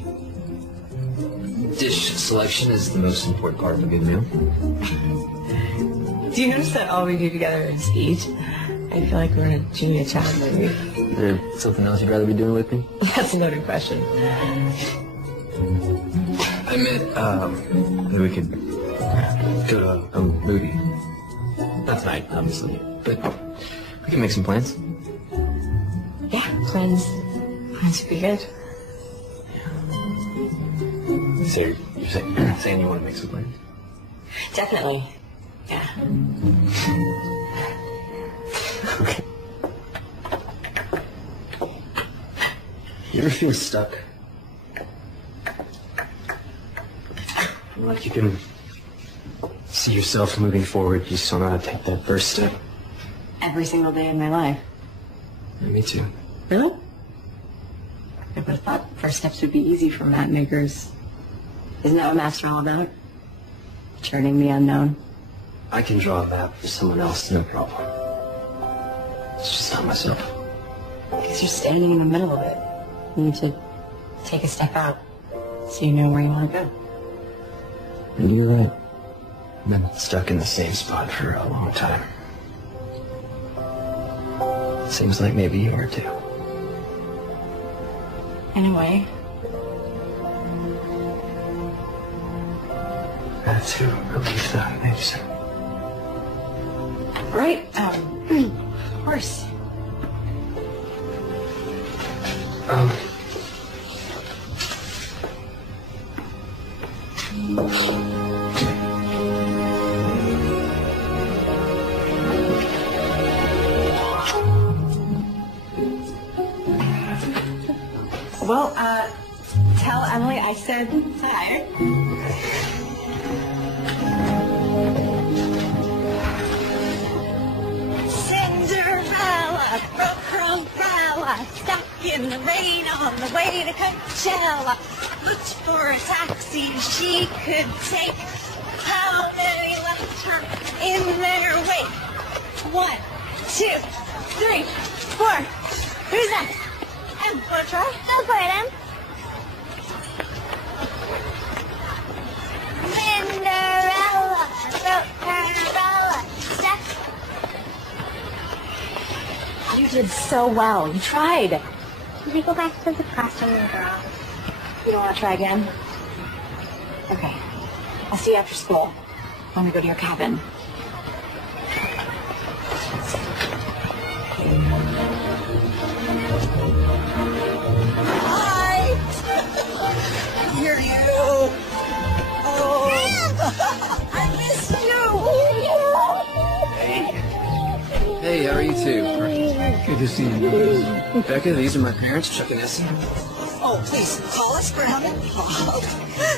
Dish selection is the most important part of a good meal. Do you notice that all we do together is eat? I feel like we're in a Julia Child movie. Is there something else you'd rather be doing with me? That's a loaded question. I meant, maybe we could go to a movie. Not tonight, obviously, but we can make some plans. Yeah, plans would be good. So you're saying you want to make some plans? Definitely. Yeah. Okay. You ever feel stuck? Like you can see yourself moving forward, you just don't know how to take that first step? Every single day of my life. Yeah, me too. Really? I would have thought first steps would be easy for map makers. Isn't that what maps are all about? Charting the unknown. I can draw a map for someone else, no problem. It's just not myself. Because you're standing in the middle of it. You need to take a step out so you know where you want to go. And you're right. I've been stuck in the same spot for a long time. Seems like maybe you are too. In a way. That's who believes that, maybe so. Right, of course. Well, tell Emily I said hi. Cinderella broke her umbrella, stuck in the rain on the way to Coachella. Looked for a taxi she could take. How many left her in their wake? 1, 2, 3, 4. Who's next? Em, wanna try? Go for it, Em. Cinderella broke her umbrella, stuck. You did so well. You tried. Can we go back to the classroom and girl? You don't want to try again? Okay. I'll see you after school. When we go to your cabin. Hi! Here you. Oh, I missed you. Hey, how are you two? Good to see you. Becca, these are my parents, Chuck and Essie. Oh, please, call us Graham.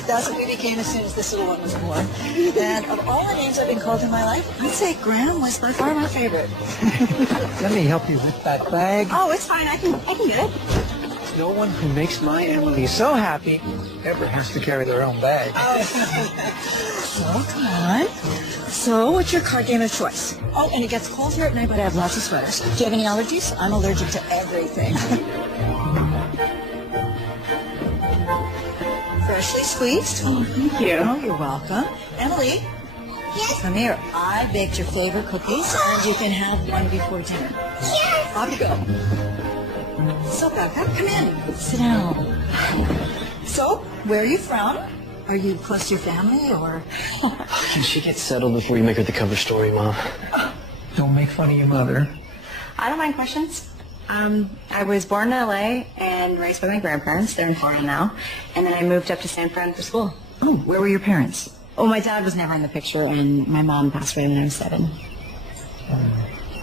That's what we became as soon as this little one was born. And of all the names I've been called in my life, I'd say Graham was by far my favorite. Let me help you with that bag. Oh, it's fine. I can get it. No one who makes my Emily so happy ever has to carry their own bag. So, come on. So, what's your card game of choice? Oh, and it gets cold here at night, but I have lots of sweaters. Do you have any allergies? I'm allergic to everything. Freshly squeezed. Oh, thank you. Oh, you're welcome. Emily. Yes? Come here. I baked your favorite cookies, and you can have one before dinner. Yes! Off you go. So, Becca, come in. Sit down. So, where are you from? Are you close to your family, or? Can she get settled before you make her the cover story, Mom? Don't make fun of your mother. I don't mind questions. I was born in LA and raised by my grandparents. They're in Florida now. And then I moved up to San Fran for school. Oh, where were your parents? Oh, my dad was never in the picture, and my mom passed away when I was 7.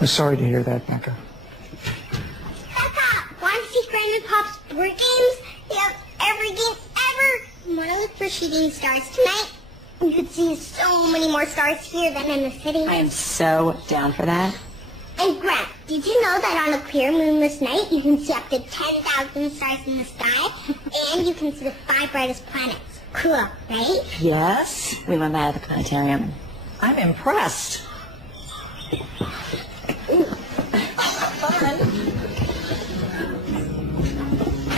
I'm sorry to hear that, Becca. Peppa, want to see Grandma and Pop's board games? They have every game ever. Want to look for shooting stars tonight? You could see so many more stars here than in the city. I am so down for that. And Grant, did you know that on a clear moonless night you can see up to 10,000 stars in the sky? And you can see the 5 brightest planets. Cool, right? Yes. We learned that at the planetarium. I'm impressed. Fun.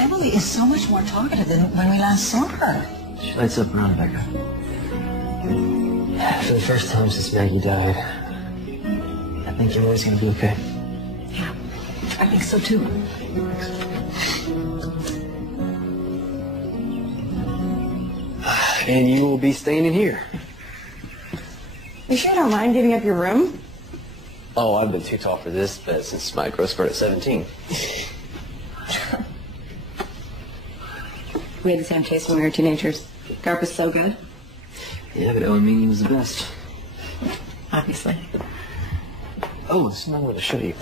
Emily is so much more talkative than when we last saw her. She lights up around Becca. For the first time since Maggie died, think Emily's gonna be okay. Yeah, I think so too. And you will be staying in here. You sure don't mind giving up your room? Oh, I've been too tall for this bed since my growth spurt at 17. We had the same taste when we were teenagers. Garp was so good. Yeah, but that would mean he was the best. Obviously. Oh, this is what I wanted to show you.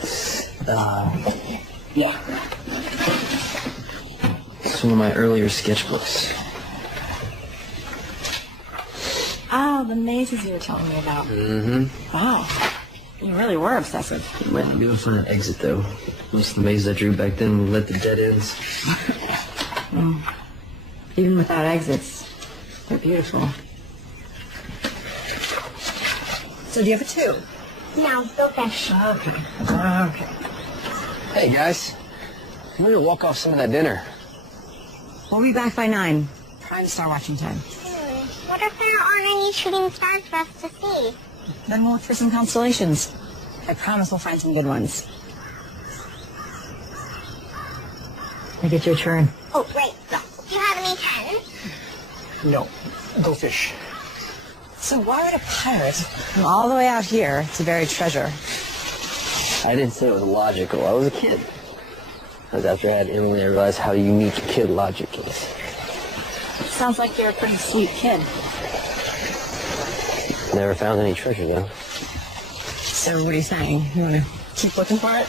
Yeah. It's one of my earlier sketchbooks. Oh, the mazes you were telling me about. Mm-hmm. Wow. You really were obsessive. It might be able to find an exit, though. Most of the mazes I drew back then led to dead ends. Even without exits, they're beautiful. So do you have a tube? No, go fish. Okay. Okay. Hey, guys. I'm going to walk off some of that dinner. We'll be back by 9. Prime Star watching time. What if there aren't any shooting stars for us to see? Then we'll look for some constellations. I promise we'll find some good ones. I get your turn. Oh, wait, no. Do you have any 10? No. Go fish. So why would a pirate come all the way out here to bury treasure? I didn't say it was logical. I was a kid. Because after I had Emily, I realized how unique kid logic is. Sounds like you're a pretty sweet kid. Never found any treasure, though. So what are you saying? You want to keep looking for it?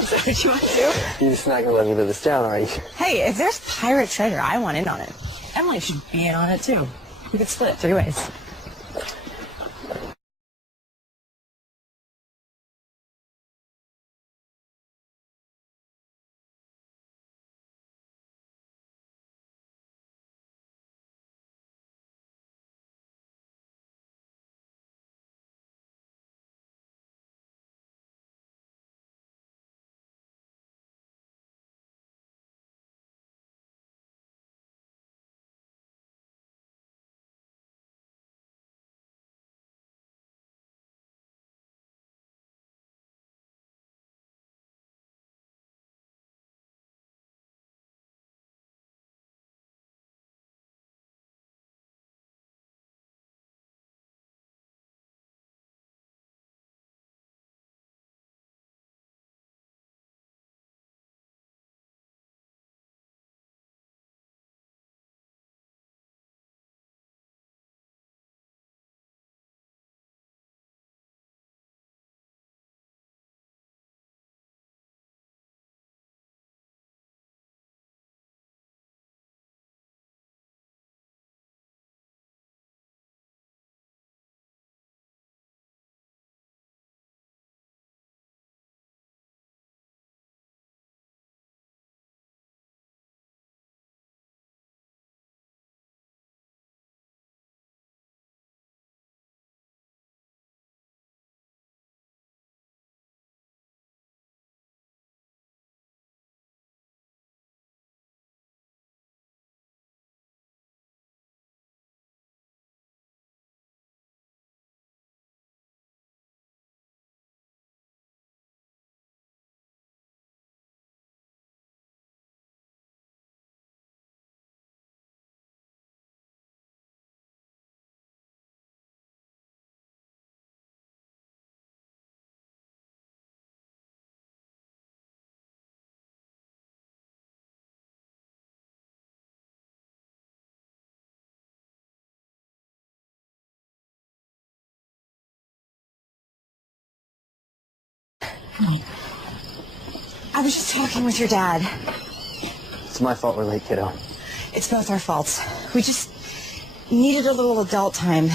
Is that what you want to do? You're just not going to let me live this down, are you? Hey, if there's pirate treasure, I want in on it. Emily should be in on it, too. We could split 3 ways. I was just talking with your dad. It's my fault we're late, kiddo. It's both our faults. We just needed a little adult time.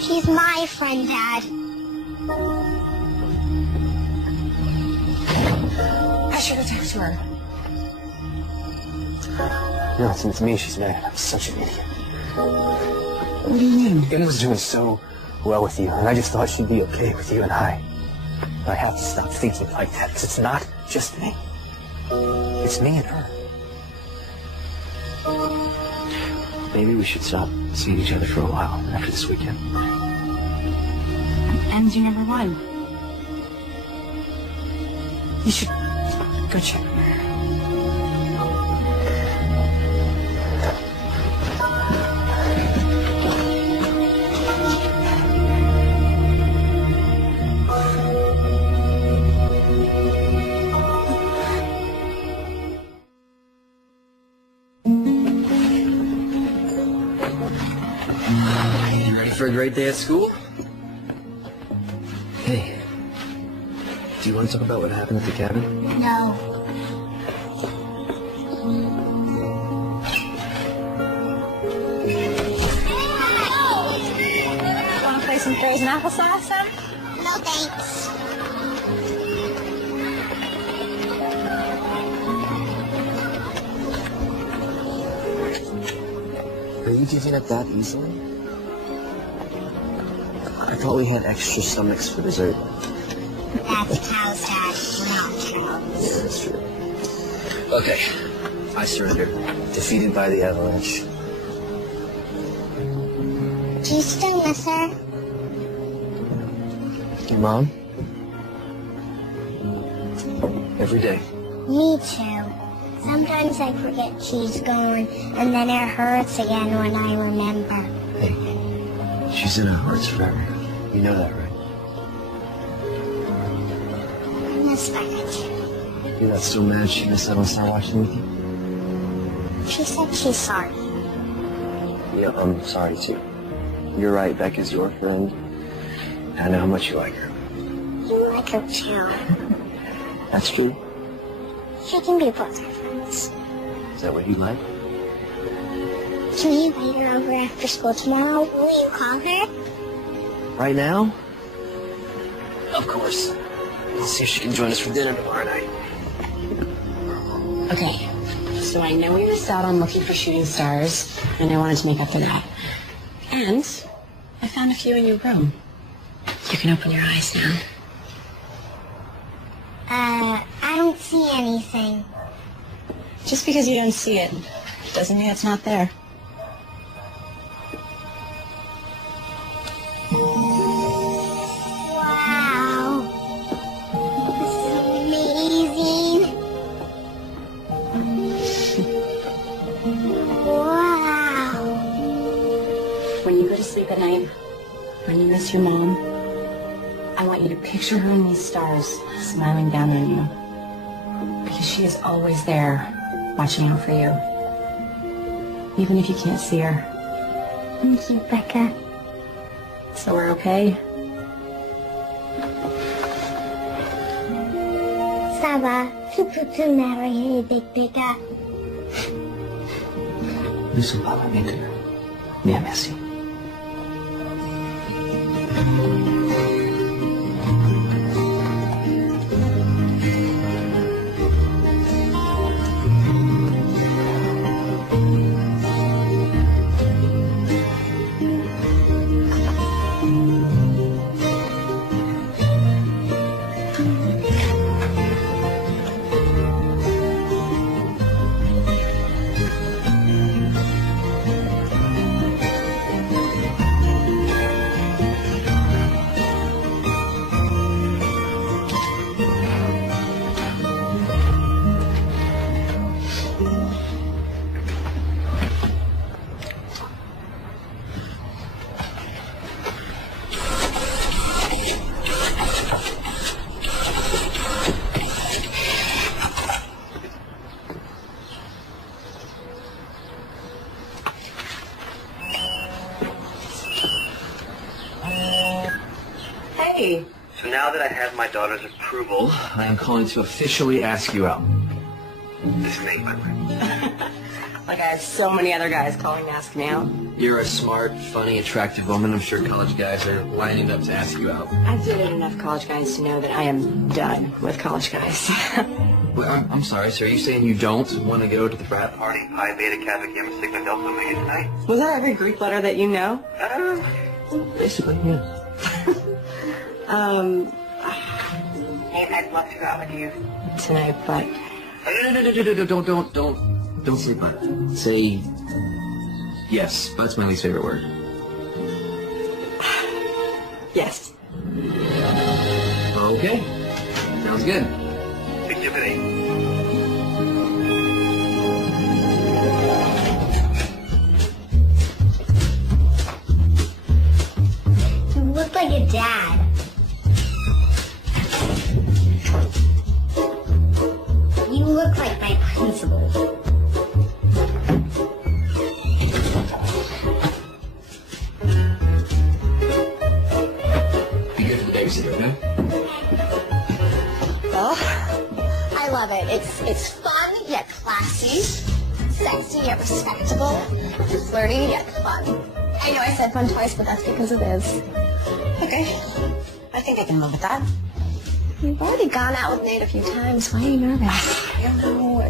She's my friend, Dad. I should have talked to her. No, it's me she's mad. I'm such an idiot. What do you mean? Emma was doing so well with you, and I just thought she'd be okay with you and I. But I have to stop thinking like that, because it's not just me. It's me and her. Maybe we should stop seeing each other for a while after this weekend. And you never won. You should go check. For a great day at school? Hey, do you want to talk about what happened at the cabin? No. Want to play some frozen applesauce, then? No thanks. Are you giving up that easily? I thought we had extra stomachs for dessert. That's cows, Dad. We're not cows. Yeah, that's true. Okay, I surrender. Defeated by the avalanche. Do you still miss her? Your mom? Every day. Me too. Sometimes I forget she's gone, and then it hurts again when I remember. Hey, she's in our hearts forever. You know that, right? I miss Becca too. You're not still mad she missed out on Star watching with you? She said she's sorry. Yeah, I'm sorry too. You're right, Becca's your friend. I know how much you like her. You like her too. That's true. She can be both our friends. Is that what you like? Can we invite her over after school tomorrow? Will you call her? Right now? Of course. Let's see if she can join us for dinner tomorrow night. Okay, so I know we missed out on looking for shooting stars, and I wanted to make up for that. And I found a few in your room. You can open your eyes now. I don't see anything. Just because you don't see it doesn't mean it's not there. Wow. This is amazing. Wow. When you go to sleep at night, when you miss your mom, I want you to picture her in these stars, smiling down on you. Because she is always there, watching out for you. Even if you can't see her. Thank you, Becca. So we're okay? Ça va. Tu m'as Big Becca. Ne sont pas la main. Bien, merci. Hey. So now that I have my daughter's approval, I am calling to officially ask you out. This is my room. Like I have so many other guys calling to ask me out. You're a smart, funny, attractive woman. I'm sure college guys are lining up to ask you out. I've dated enough college guys to know that I am done with college guys. Well, I'm sorry, sir. Are you saying you don't want to go to the frat Party Pi Beta Kappa Gamma Sigma Delta Omega tonight? Was that every Greek letter that you know? Basically, yeah. I'd love to go out with you tonight, but No, don't sleep on it. Say Yes, that's my least favorite word. Yes. Okay. Sounds good. You look like a dad. You look like my principal. Be good for the babysitter, okay? Well, I love it. It's fun yet classy, sexy yet respectable, flirty yet fun. I know I said fun twice, but that's because it is. Okay. I think I can live with that. You've already gone out with Nate a few times. Why are you nervous? I don't know.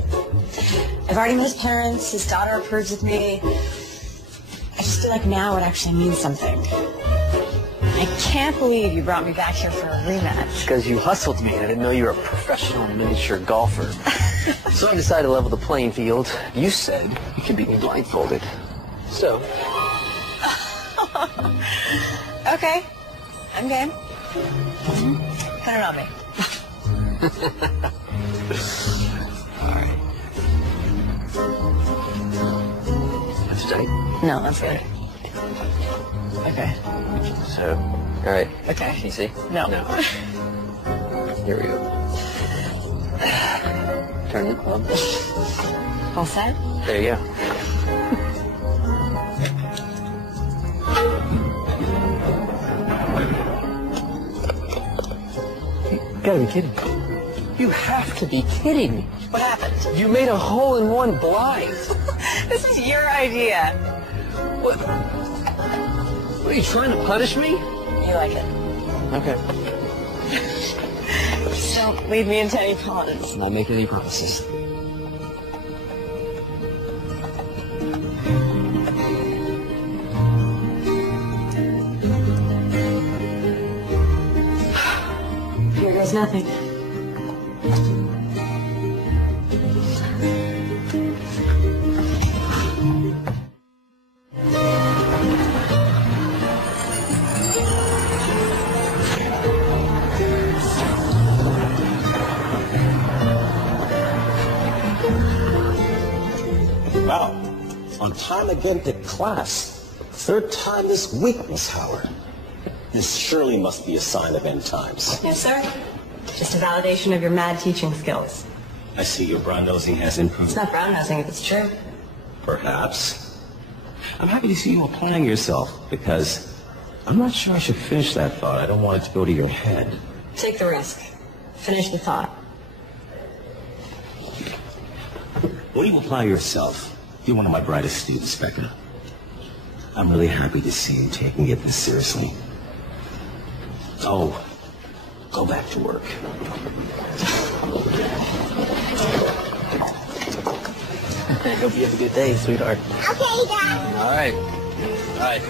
I've already met his parents. His daughter approves of me. I just feel like now it actually means something. I can't believe you brought me back here for a rematch. Because you hustled me. I didn't know you were a professional miniature golfer. So I decided to level the playing field. You said you could beat me blindfolded. So. Okay. I'm game. Put it on me. All right. That's tight. No, that's good. Okay. So, all right. Okay. Can you see? No. Here we go. Turn it up. All set? There you go. You gotta be kidding. You have to be kidding me. What happened? You made a hole-in-one blind. This is your idea. What? What, are you trying to punish me? You like it. Okay. Just don't lead me into any problems. I'm not making any promises. Here goes nothing. Wow. On time again to class. Third time this week, Miss Howard. This surely must be a sign of end times. Yes, sir. Just a validation of your mad teaching skills. I see your brown-nosing has improved. It's not brown-nosing if it's true. Perhaps. I'm happy to see you applying yourself, because I'm not sure I should finish that thought. I don't want it to go to your head. Take the risk. Finish the thought. When you apply yourself, you're one of my brightest students, Becca. I'm really happy to see you taking it this seriously. Oh, go back to work. I hope you have a good day, sweetheart. Okay, Dad. All right. All right.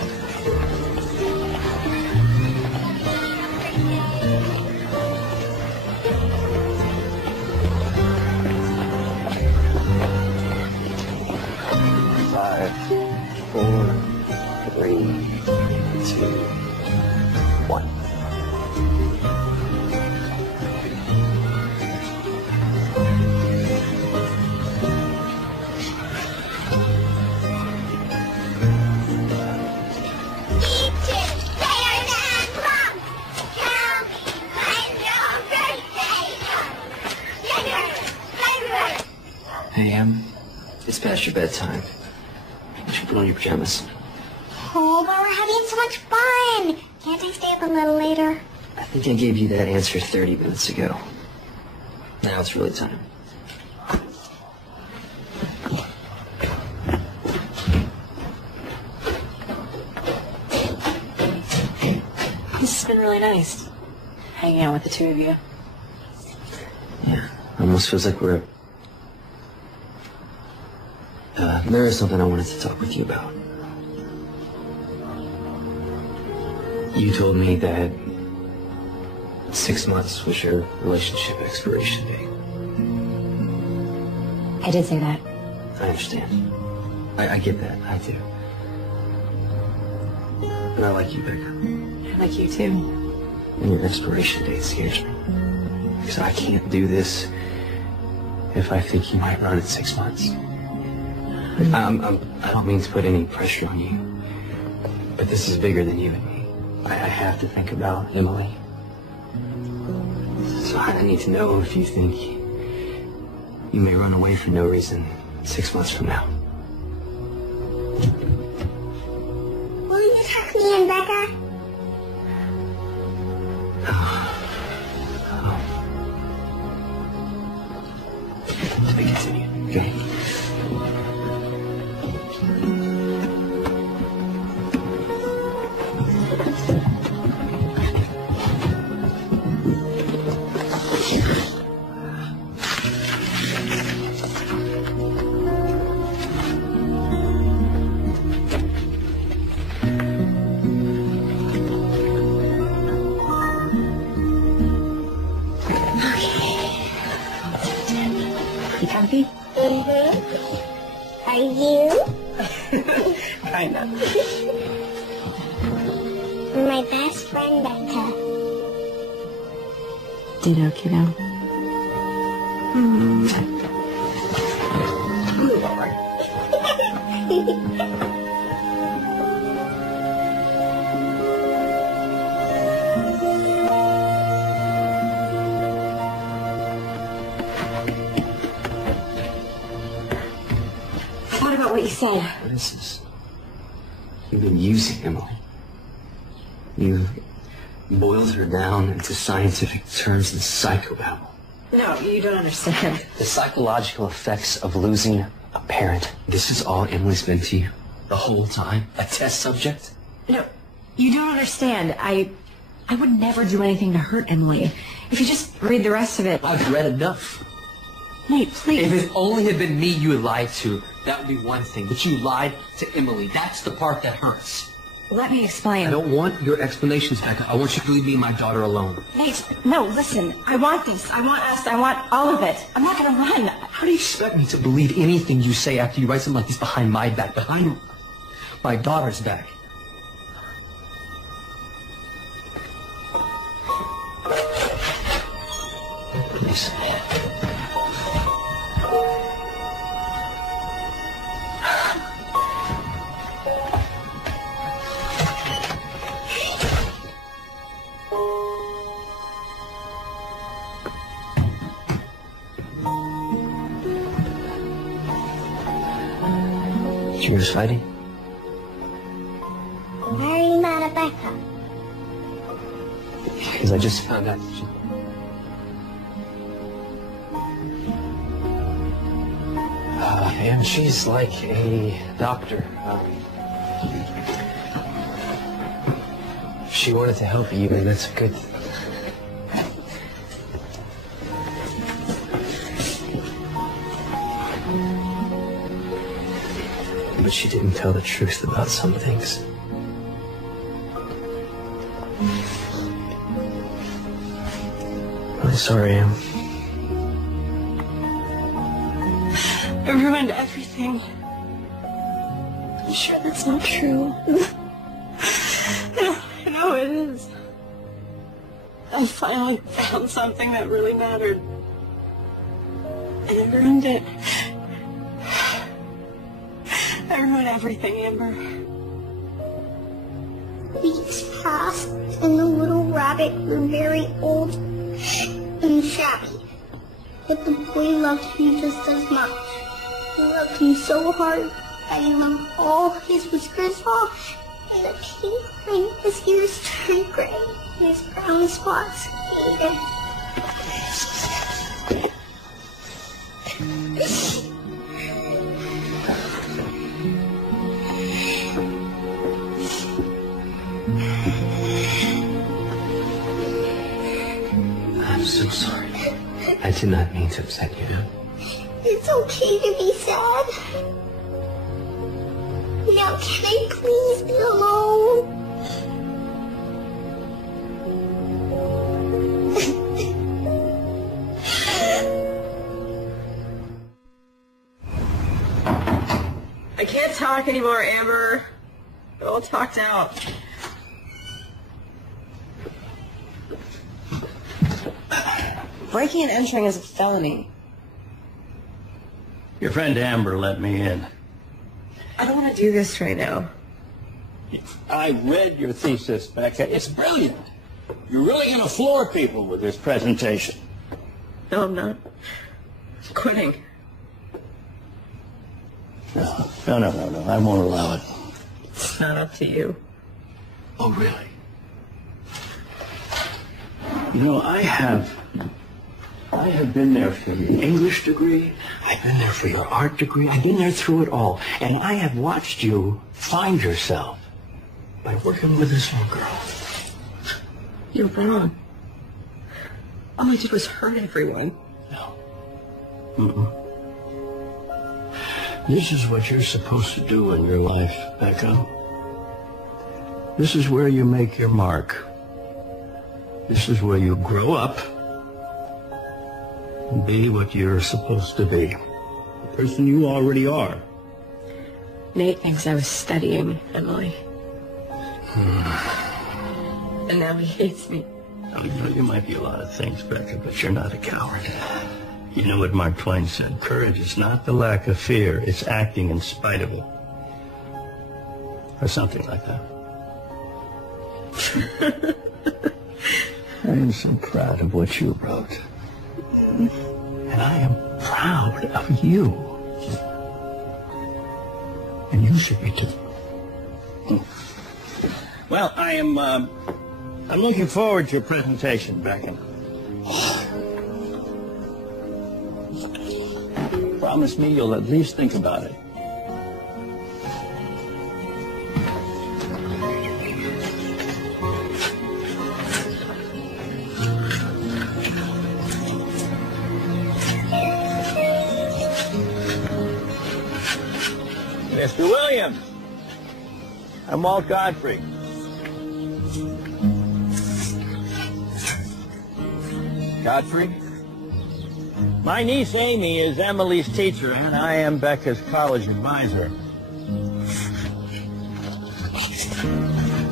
Five, 4, 3, 2, 1. Hey, it's past your bedtime. You should put on your pajamas. Oh, but we're having so much fun. Can't I stay up a little later? I think I gave you that answer 30 minutes ago. Now it's really time. This has been really nice. Hanging out with the two of you. Yeah, almost feels like we're... there is something I wanted to talk with you about. You told me that 6 months was your relationship expiration date. I did say that. I understand. I get that. I do. And I like you, Becca. I like you too. And your expiration date scares me. Because I can't do this if I think you might run in 6 months. I don't mean to put any pressure on you, but this is bigger than you and me. I have to think about Emily. So I need to know if you think you may run away for no reason 6 months from now. Will you tuck me in, Becca? To be continued, okay? You comfy? Are you? Kinda. You're my best friend, Becca. Ditto, kiddo. What about what you said? What is this? You've been using Emily. You've boiled her down into scientific terms and psychobabble. No, you don't understand. The psychological effects of losing a parent. This is all Emily's been to you? The whole time? A test subject? No, you don't understand. I would never do anything to hurt Emily. If you just read the rest of it. I've read enough. Nate, please. If it only had been me you had lied to, that would be one thing. But you lied to Emily. That's the part that hurts. Let me explain. I don't want your explanations, Becca. I want you to leave me and my daughter alone. Nate, no, listen. I want this. I want us. I want all of it. I'm not gonna run. How do you expect me to believe anything you say after you write something like this behind my back, behind my daughter's back? Please. You were fighting? Why are you mad at Becca? Because I just found out that she... and she's like a doctor. She wanted to help you, and that's a good thing. But she didn't tell the truth about some things. I'm sorry, Em. I ruined everything. I'm sure that's not true. I know it is. I finally found something that really mattered. And I ruined it. I ruined everything, Amber. Weeks passed, and the little rabbit grew very old and shabby. But the boy loved him just as much. He loved him so hard that he loved all his whiskers off, and the pink in his ears turned gray, and his brown spots faded. I'm so sorry. I did not mean to upset you. It's okay to be sad. Now can I please be alone? I can't talk anymore, Amber. It all talked out. breaking and entering is a felony. Your friend Amber let me in. I don't want to do this right now. I read your thesis, Becca. It's brilliant. You're really going to floor people with this presentation. No, I'm not. Quitting. No. I won't allow it. It's not up to you. Oh, really? You know, I have been there for your English degree. I've been there for your art degree. I've been there through it all. And I have watched you find yourself by working with this little girl. You're wrong. All I did was hurt everyone. No. This is what you're supposed to do in your life, Becca. This is where you make your mark. This is where you grow up and be what you're supposed to be. The person you already are. Nate thinks I was studying Emily. And now he hates me. Now, you know, you might be a lot of things, Becca, but you're not a coward. You know what Mark Twain said, courage is not the lack of fear, it's acting in spite of it. Or something like that. I am so proud of what you wrote. And I am proud of you. And you should be too. Well, I'm looking forward to your presentation, Becca. Promise me you'll at least think about it. Mr. Williams, I'm Walt Godfrey. Godfrey? My niece Amy is Emily's teacher, and I am Becca's college advisor.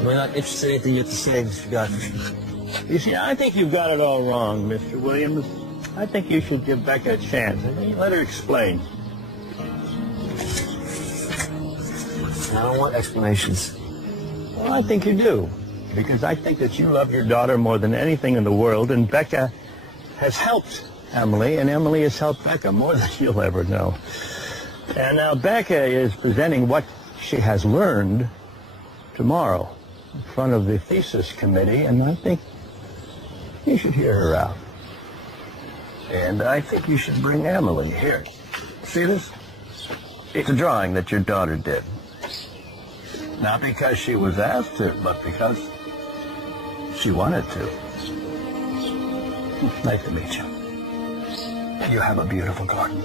We're not interested in anything you have to say, Mr. Godfrey. You see, I think you've got it all wrong, Mr. Williams. I think you should give Becca a chance. Let her explain. I don't want explanations. Well, I think you do, because I think that you love your daughter more than anything in the world, and Becca has helped Emily, and Emily has helped Becca more than you'll ever know. And now Becca is presenting what she has learned tomorrow in front of the thesis committee, and I think you should hear her out. And I think you should bring Emily here. See this? It's a drawing that your daughter did. Not because she was asked to, but because she wanted to. Nice to meet you. You have a beautiful garden.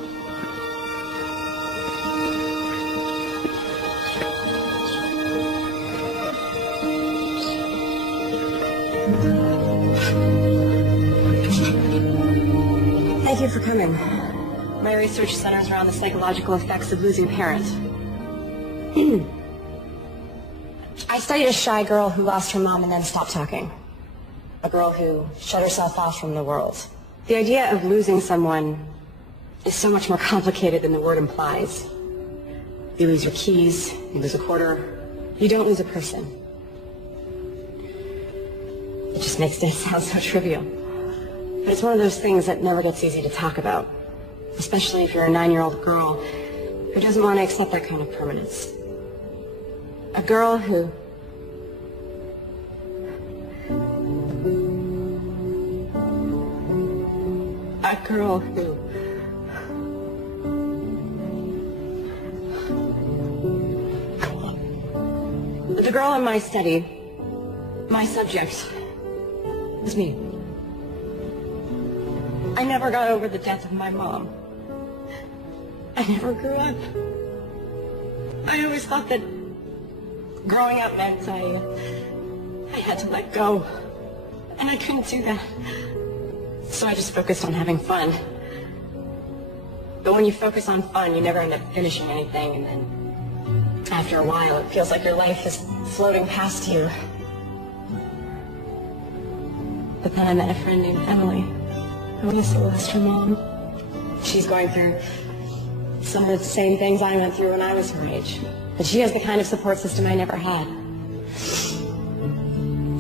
Thank you for coming. My research centers around the psychological effects of losing a parent. I studied a shy girl who lost her mom and then stopped talking. A girl who shut herself off from the world. The idea of losing someone is so much more complicated than the word implies. You lose your keys, you lose a quarter, you don't lose a person. It just makes it sound so trivial. But it's one of those things that never gets easy to talk about, especially if you're a 9-year-old girl who doesn't want to accept that kind of permanence. A girl who The girl in my study, my subject, was me. I never got over the death of my mom. I never grew up. I always thought that growing up meant I had to let go. And I couldn't do that. So I just focused on having fun. But when you focus on fun, you never end up finishing anything, and then after a while, it feels like your life is floating past you. But then I met a friend named Emily. Alyssa lost her mom. She's going through some of the same things I went through when I was her age. But she has the kind of support system I never had.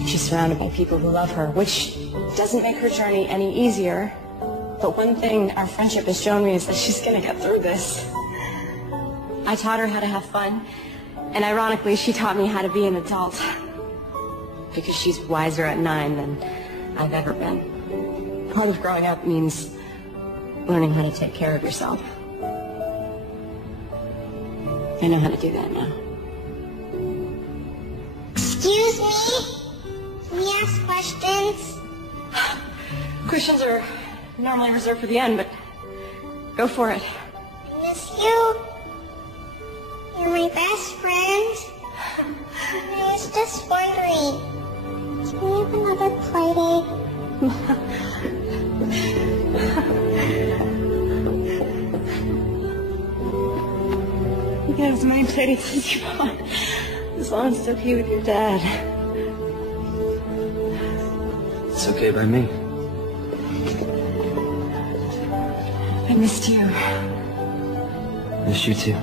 She's surrounded by people who love her, which doesn't make her journey any easier. But one thing our friendship has shown me is that she's gonna get through this. I taught her how to have fun, and ironically, she taught me how to be an adult. Because she's wiser at 9 than I've ever been. Part of growing up means learning how to take care of yourself. I know how to do that now. Excuse me? Can we ask questions? Questions are normally reserved for the end, but go for it. I miss you. You're my best friend. I was just wondering, can we have another play date? You can have as many playdates as you want, as long as it's okay with your dad. It's okay by me. I missed you. Miss you too.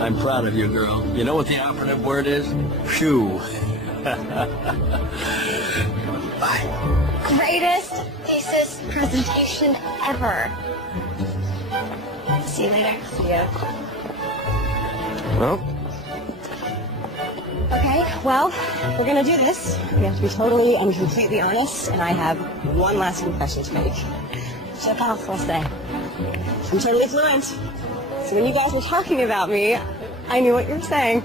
I'm proud of you, girl. You know what the operative word is? Phew. Bye. Greatest thesis presentation ever. See you later. See ya. Well, Okay, well, we're gonna do this. We have to be totally and completely honest, and I have one last confession to make. Je parle français. I'm totally fluent. So when you guys were talking about me, I knew what you were saying.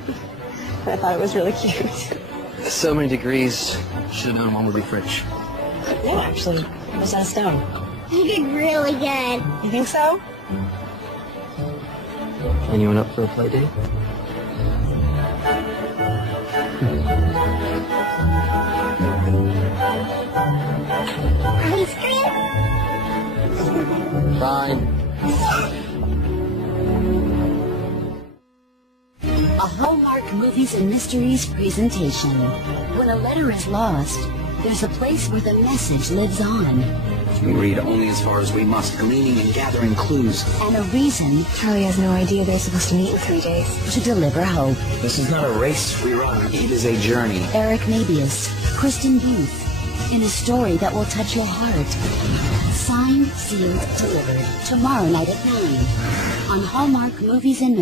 And I thought it was really cute. so many degrees. Should have known one would be French. No, actually, I was out of stone. You did really good. You think so? Anyone up for a play date? Ice cream? Fine. A Hallmark Movies and Mysteries presentation. When a letter is lost, there's a place where the message lives on. We read only as far as we must, gleaning and gathering clues. And a reason Charlie has no idea they're supposed to meet in 3 days. to deliver hope. This is not a race we run. It is a journey. Eric Mabius, Kristen Booth, in a story that will touch your heart. Signed, sealed, delivered. Tomorrow night at 9 on Hallmark Movies and Mysteries.